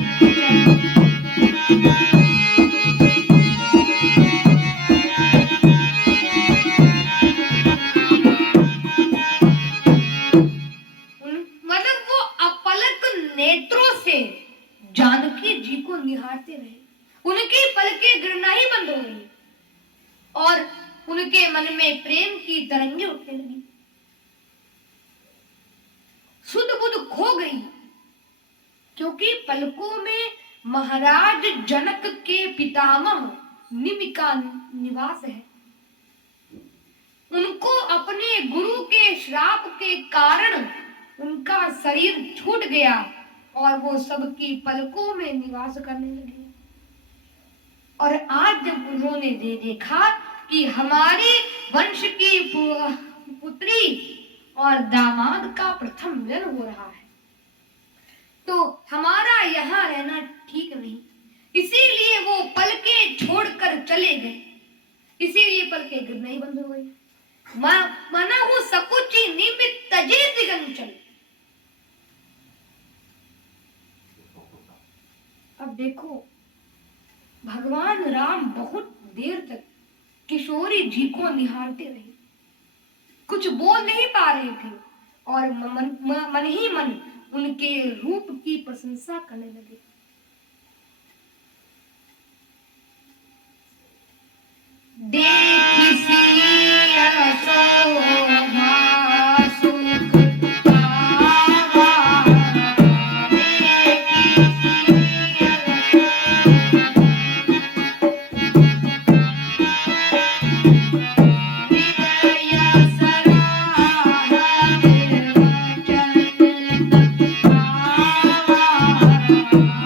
मतलब वो अपलक नेत्रों से जानकी जी को निहारते रहे। उनकी पलकें गिरना ही बंद हो गई और उनके मन में प्रेम की तरंगें उठने लगी। सुध बुध खो गई क्योंकि पलकों में महाराज जनक के पितामह निमि का निवास है। उनको अपने गुरु के श्राप के कारण उनका शरीर छूट गया और वो सबकी पलकों में निवास करने लगे। और आज जब उन्होंने देखा कि हमारे वंश की पुत्री और दामाद का प्रथम मिलन हो रहा है तो हमारा यहाँ रहना ठीक नहीं, इसीलिए वो पलकें छोड़कर चले गए। इसीलिए पलकें गिरना ही बंद हो गई। मनहु सकुचि निमित्त तजे दिगंचल। अब देखो भगवान राम बहुत देर तक किशोरी जी को निहारते रहे, कुछ बोल नहीं पा रहे थे और मन ही मन उनके रूप की प्रशंसा करने लगे। देखी सिया शोभा सुख पावा, देखी सिया हृदय सराहा निर्वचन पावा हृदय।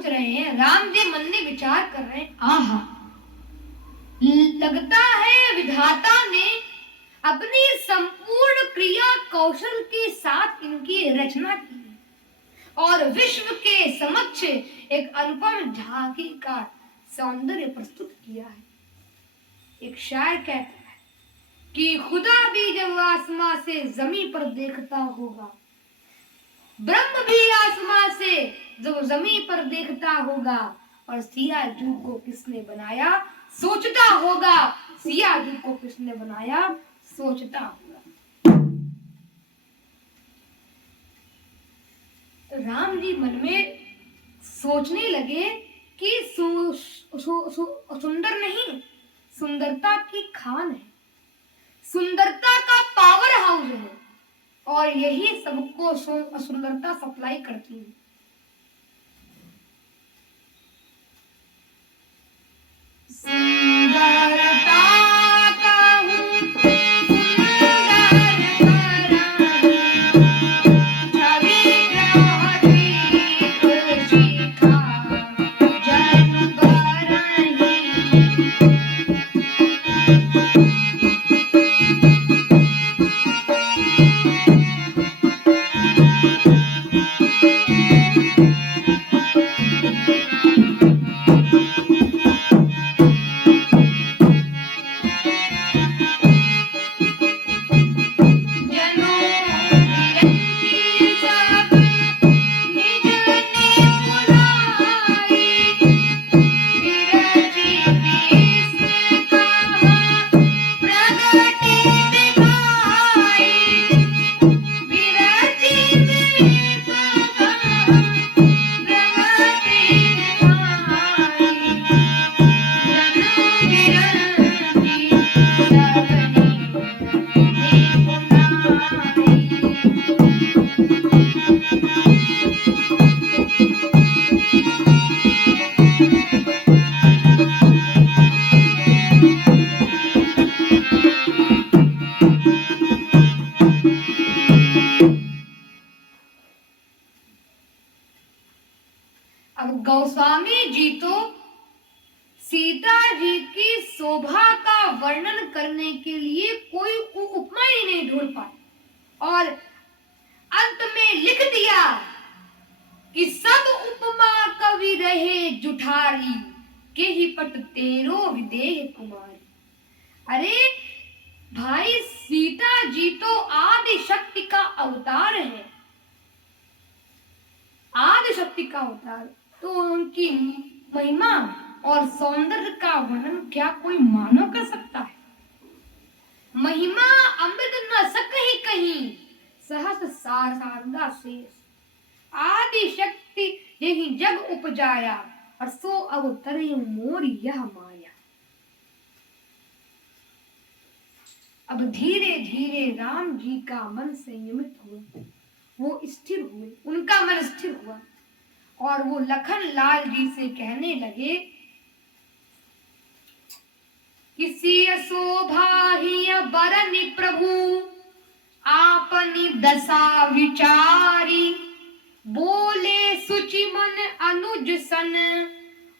सोच रहे हैं, राम जी मन में विचार कर रहे हैं, आहा, लगता है विधाता ने अपनी संपूर्ण क्रिया कौशल के साथ इनकी रचना की और विश्व के समक्ष एक अनुपम झांकी का सौंदर्य प्रस्तुत किया है। एक शायर कहता है कि खुदा भी जब आसमां से जमीन पर देखता होगा, ब्रह्म भी आसमां से जब जमीन पर देखता होगा, और सिया जू को किसने बनाया सोचता होगा, सिया जू को किसने बनाया सोचता होगा। तो राम जी मन में सोचने लगे कि सुंदर नहीं, सुंदरता की खान है, सुंदरता का पावर हाउस है, और यही सबको सुंदरता सप्लाई करती है। सुंदरता का हूँ सुंदर छवि ग्रह शिखा जन बरही। अब गोस्वामी जी तो सीता जी की शोभा का वर्णन करने के लिए कोई उपमा ही नहीं ढूंढ पाए और अंत में लिख दिया कि सब उपमा कवि रहे जुठारी, के ही पट तेरो विदेह कुमारी। अरे भाई, सीता जी तो आदि शक्ति का अवतार है, आदि शक्ति का अवतार, तो उनकी महिमा और सौंदर्य का वर्णन क्या कोई मानव कर सकता है? महिमा अमृत न सकहि कहीं, सहस शारदा शेष, आदि शक्ति यही जग उपजाया, और सो अवतरे मोर यह माया। अब धीरे धीरे राम जी का मन संयमित हुआ, वो स्थिर हुए, उनका मन स्थिर हुआ, और वो लखन लाल जी से कहने लगे किसी शोभा ही बरनि प्रभु, आपनी दशा विचारी, बोले सुचि मन अनुज सन,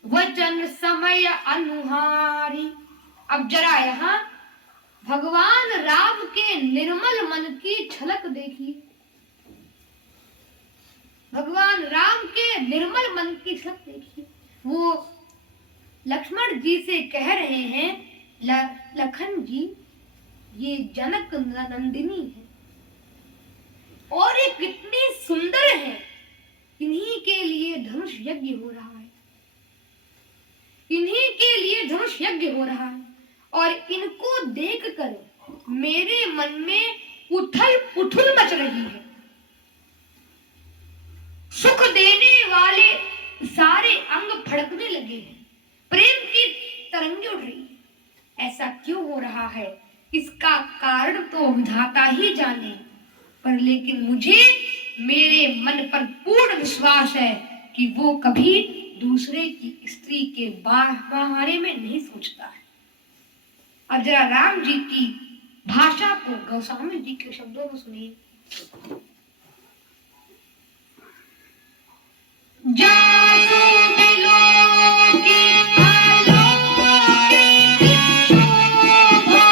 वचन समय अनुहारी। अब जरा यहाँ भगवान राम के निर्मल मन की झलक देखिए, भगवान राम के निर्मल मन की झलक देखिए। वो लक्ष्मण जी से कह रहे हैं, लखन जी, ये जनक नंदिनी है और ये कितनी सुंदर है, इन्हीं के लिए धनुष यज्ञ हो रहा है, इन्हीं के लिए धनुष यज्ञ हो रहा है, और इनको देखकर मेरे मन में उथल पुथल मच रही है। सुख देने वाले सारे अंग फड़कने लगे हैं, प्रेम की तरंगे उड़ रही है। ऐसा क्यों हो रहा है, इसका कारण तो विधाता ही जाने, पर लेकिन मुझे मेरे मन पर पूर्ण विश्वास है कि वो कभी दूसरे की स्त्री के बारे में नहीं सोचता है। अब जरा राम जी की भाषा को गोस्वामी जी के शब्दों में सुनिए। जासु बिलोकी अलौकिक शोभा।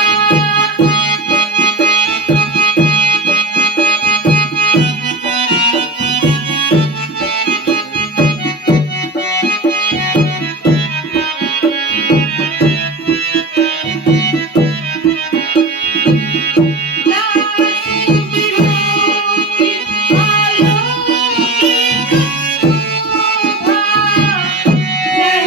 जासु बिलोकी अलौकिक शोभा। सहज पुनीत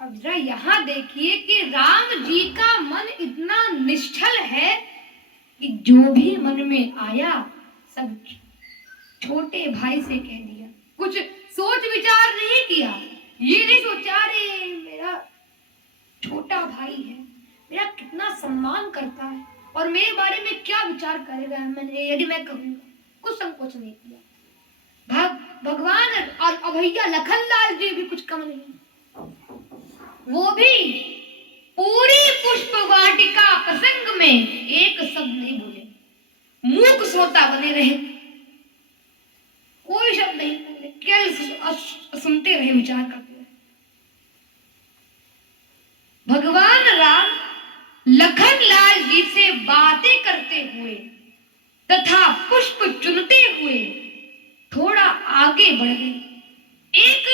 अब जरा यहाँ देखिए कि राम जी का मन इतना निश्चल है कि जो भी मन में आया सब छोटे भाई से कह दिया। कुछ सोच विचार नहीं किया। ये नहीं सोचा रे मेरा छोटा भाई है, मेरा कितना सम्मान करता है और मेरे बारे में क्या विचार करेगा मैंने यदि मैं कहूँगा। कुछ संकोच नहीं किया। भगवान और अभैया लखनलाल जी भी कुछ कम नहीं, वो भी पूरी पुष्प वाटिका प्रसंग में एक शब्द नहीं बोले, मूक श्रोता बने रहे, कोई शब्द नहीं बोले, केवल सुनते रहे, विचार करते रहे। भगवान राम लखनलाल जी से बातें करते हुए तथा पुष्प चुनते हुए थोड़ा आगे बढ़ गए, एक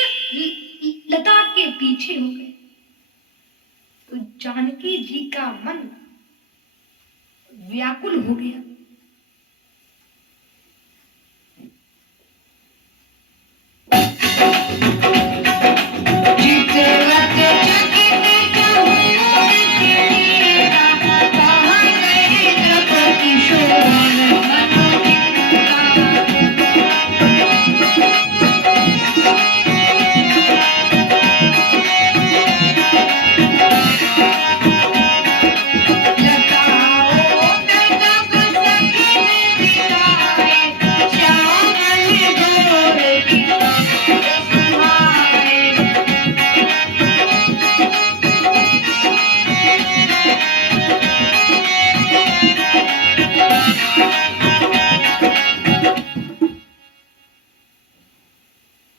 लता के पीछे हो गए तो जानकी जी का मन व्याकुल हो गया।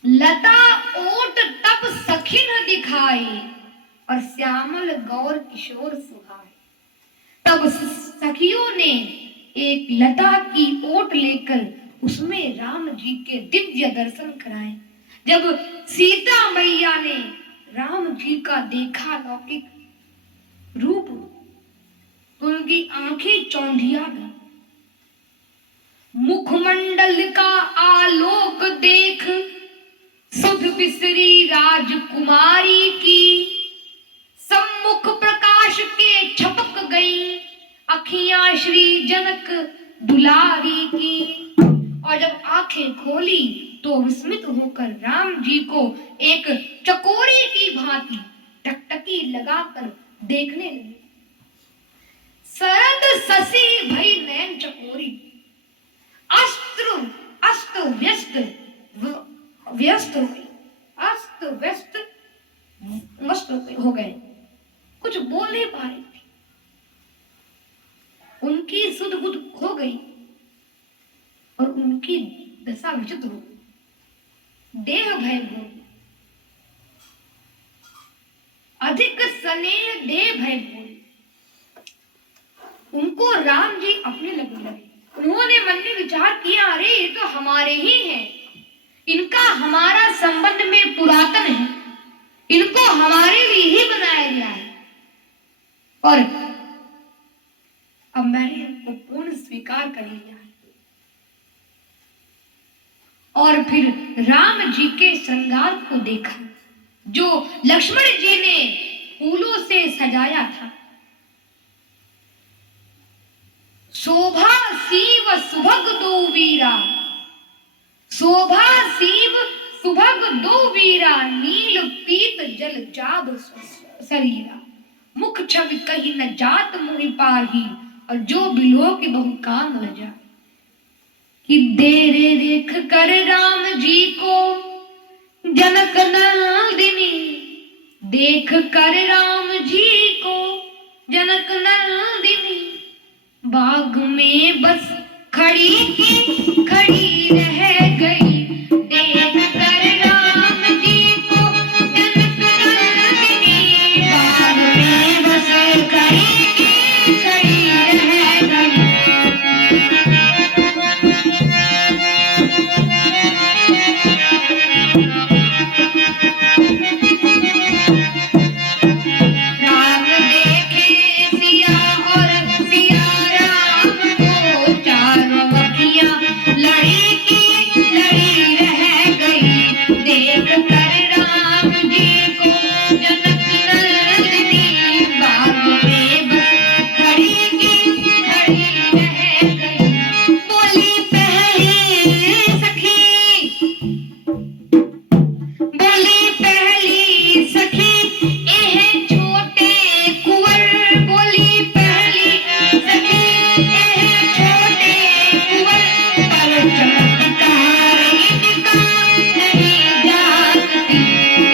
लता ओट तब सखी न दिखाई और श्यामल गौर किशोर सुहाए। तब सखियों ने एक लता की ओट लेकर उसमें राम जी के दिव्य दर्शन कराए। जब सीता मैया ने राम जी का देखा लौकिक रूप तो उनकी आंखें चौंधिया गई। मुखमंडल का आलोक देख सुध बिसरी राजकुमारी की, सम्मुख प्रकाश के छपक गई अखियां श्री जनक दुलारी की। और जब आंखें खोली तो विस्मित होकर राम जी को एक चकोरी की भांति टकटकी लगाकर देखने लगे। शरद शशि भई नयन चकोरी, अस्त्र अस्त व्यस्त व्यस्त हो गई, अस्त व्यस्त मस्त हो गए, कुछ बोल नहीं पा रही थी, उनकी सुध बुध खो गई और उनकी दशा विचित्र हो गई, देह भय भोग, अधिक स्नेह देह भय भोग। उनको राम जी अपने लगने लगे। उन्होंने मन में विचार किया, अरे ये तो हमारे ही हैं, इनका हमारा संबंध में पुरातन है, इनको हमारे लिए ही बनाया गया है और अब मैंने इनको पूर्ण स्वीकार कर लिया है। और फिर राम जी के श्रृंगार को देखा जो लक्ष्मण जी ने फूलों से सजाया था। शोभा शिव सुभग दो वीरा, शोभा शिव सुभग दो वीरा, नील पीत जल जाब शरीरा, मुख छवि कही न जात मुहि पाही, और जो बिलो के बहु काम न जाए। कि देरे देख कर राम जी को जनक नंदिनी, देख कर राम जी को जनक नंदिनी, बाग में बस खड़ी की खड़ी रह गई, देख कर राम जी को जनक नंदिनी, बाग में बस खड़ी की खड़ी रह गई। राम देखे सिया और सिया राम को, चारों अखियां लड़ी की लड़ी रह गई, देख कर राम जी को जनक नंदिनी, बाग में बस खड़ी की खड़ी रह गई। बोली पहली सखी, बोली पहली सखी, एह छोटे कुंवर, बोली पहली सखी, एह छोटे कुंवर, पर चमत्कार इनका नहीं जानती,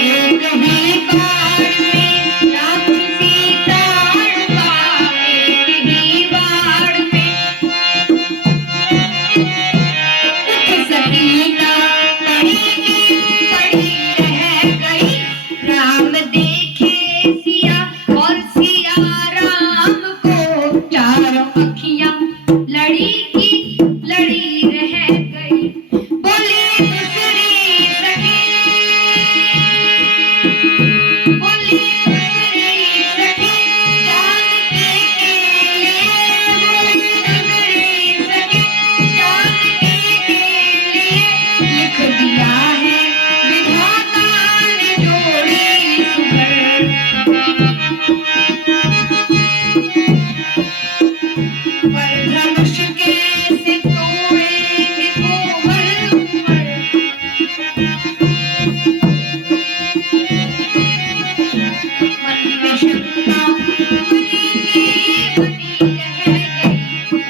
एक ही बार में राम सीता का, एक ही बार में सकीना पड़ी की पड़ी रह गई। राम देखे सिया और सिया राम को, चारों अखियां लड़ी की लड़ी रह गई। बोली दूसरी सखी, बोली दूसरी सखी, जानकी के लिए, बोली दूसरी सखी, जानकी के लिए, लिख दिया है विधाता ने जोड़ी सुघर, पर धनुष के से तोड़ेंगे कोमल उमर, मन में शंका बनी की बनी रह गई।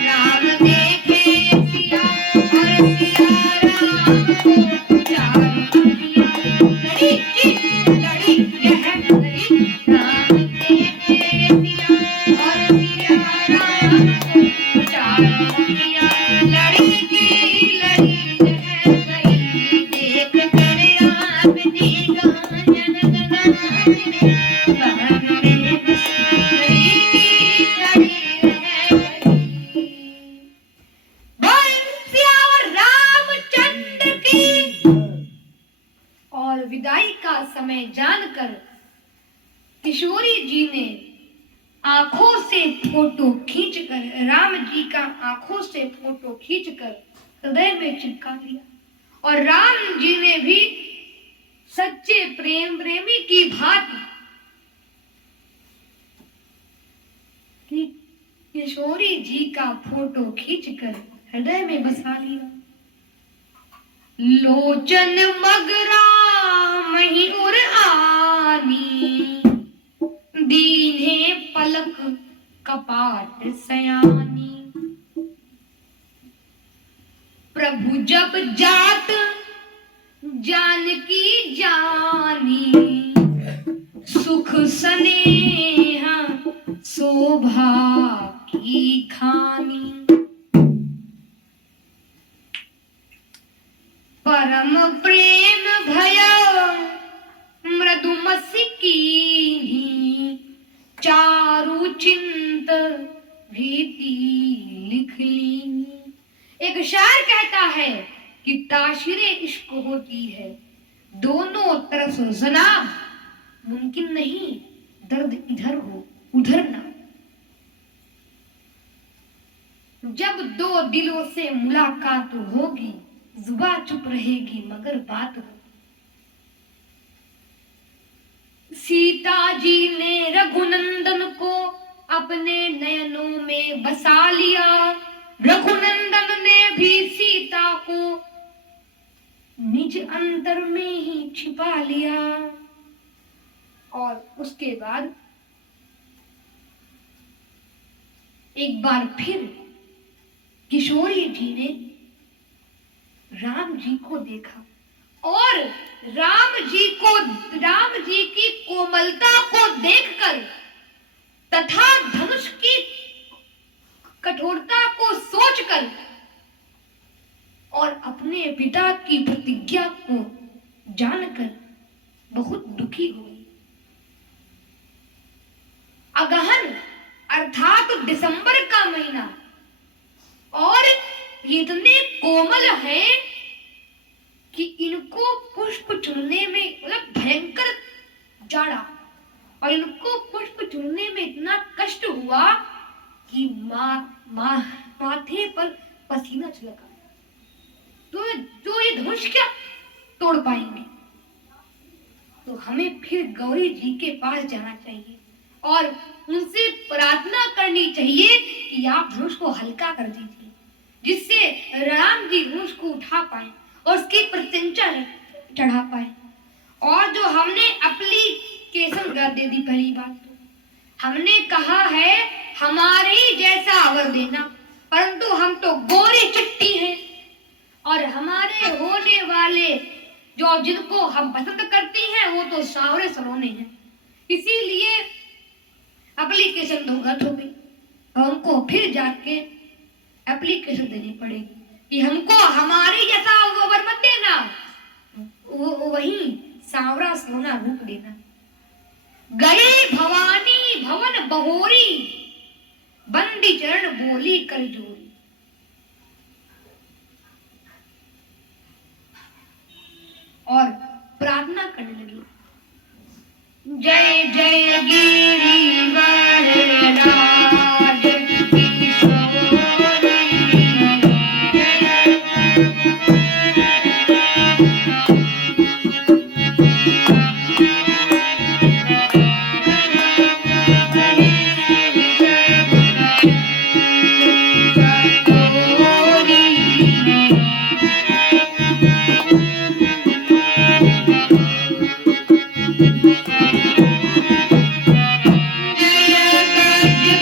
राम देखे सिया और सिया राम को, चारों अखियां लड़ी की लड़ी रह गई। राम देखे सिया और सिया राम को, चारों अखियां लड़ी की लड़ी रह गई, देख कर राम जी का जनक नंदिनी, बाग में बस खड़ी की खड़ी रह गई। बोल सियावर रामचंद्र की। और विदाई का समय जानकर किशोरी जी ने आंखों से फोटो खींचकर, राम जी का आंखों से फोटो खींचकर हृदय में चिपका दिया, और राम जी ने भी सच्चे प्रेमी की भांति किशोरी जी का फोटो खींचकर हृदय में बसा लिया। लोचन मगरा मही उर आनी, दीन्हे पलक कपाट सयानी। प्रभु जब जात जानकी जानी, सुख स्नेह शोभा की खानी। परम प्रेम भयो मृदुमति कीन्ही, चारु चिंत भीति लिख लीनी। एक शायर कहता है कि ताशीरे इश्क होती है, दोनों तरफ जनाब मुमकिन नहीं, दर्द इधर हो उधर ना। जब दो दिलों से मुलाकात होगी, जुबां चुप रहेगी मगर बात होगी। सीता जी ने रघुनंदन को अपने नयनों में बसा लिया, रघुनंदन ने भी सीता को निज अंतर में ही छिपा लिया। और उसके बाद एक बार फिर किशोरी जी ने राम जी को देखा और राम जी की कोमलता को देखकर तथा धनुष की कठोरता को सोचकर और अपने पिता की प्रतिज्ञा को जानकर बहुत दुखी हुई। अगहन अर्थात दिसंबर का महीना और इतने कोमल है कि इनको पुष्प चुनने में मतलब भयंकर जाड़ा, और इनको पुष्प चुनने में इतना कष्ट हुआ कि माथे पर पसीना छलका। तो ये धनुष क्या तोड़ पाएंगे? तो हमें फिर गौरी जी के पास जाना चाहिए और उनसे प्रार्थना करनी चाहिए कि आप धनुष को हल्का कर दीजिए, जिससे राम जी धनुष को उठा पाए और उसकी प्रत्यंचा चढ़ा पाए। और जो हमने एप्लीकेशन कर दे दी, पहली बात तो हमने कहा है हमारे जैसा अवर देना, परंतु हम तो गोरी चिट्टी हैं और हमारे होने वाले जो जिनको हम पसंद करती हैं वो तो सावरे सलोने हैं। इसीलिए एप्लीकेशन धोखत हो गई और हमको फिर जाके एप्लीकेशन देनी पड़ेगी कि हमको हमारे जैसा वर मत देना, वही सांवरा सोना रूप देना। गई भवानी भवन बहोरी, बंदी चरण बोली कर जोरी। और प्रार्थना करने लगी, जय जय गिरिवर राज किशोरी। जय गज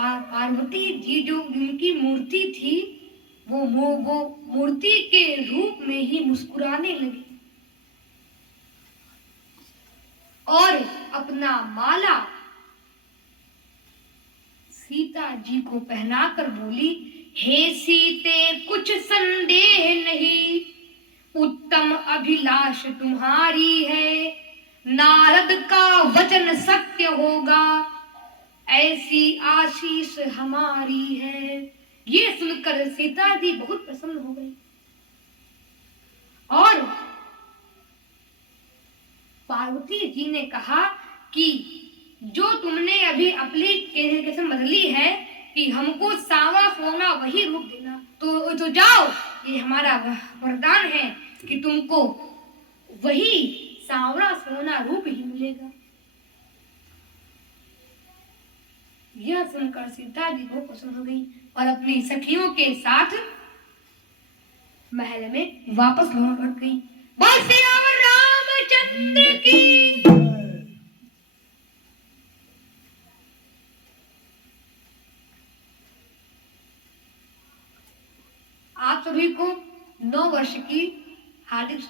पार्वती जी जो उनकी मूर्ति थी वो मूर्ति के रूप में ही मुस्कुराने लगी और अपना माला सीता जी को पहनाकर बोली, हे सीते कुछ संदेह नहीं, उत्तम अभिलाष तुम्हारी है, नारद का वचन सत्य होगा, ऐसी आशीष हमारी है। ये सुनकर सीता जी बहुत प्रसन्न हो गई और पार्वती जी ने कहा कि जो तुमने अभी एप्लीकेशन बदली है कि हमको सांवरा सोना वही रूप देना, तो जाओ, ये हमारा वरदान है कि तुमको वही सांवरा सोना रूप ही मिलेगा। यह सुनकर सीता जी बहुत प्रसन्न हो गई और अपनी सखियों के साथ महल में वापस लौट गई। बोल श्री रामचंद्र की। आप सभी को 9 वर्ष की हार्दिक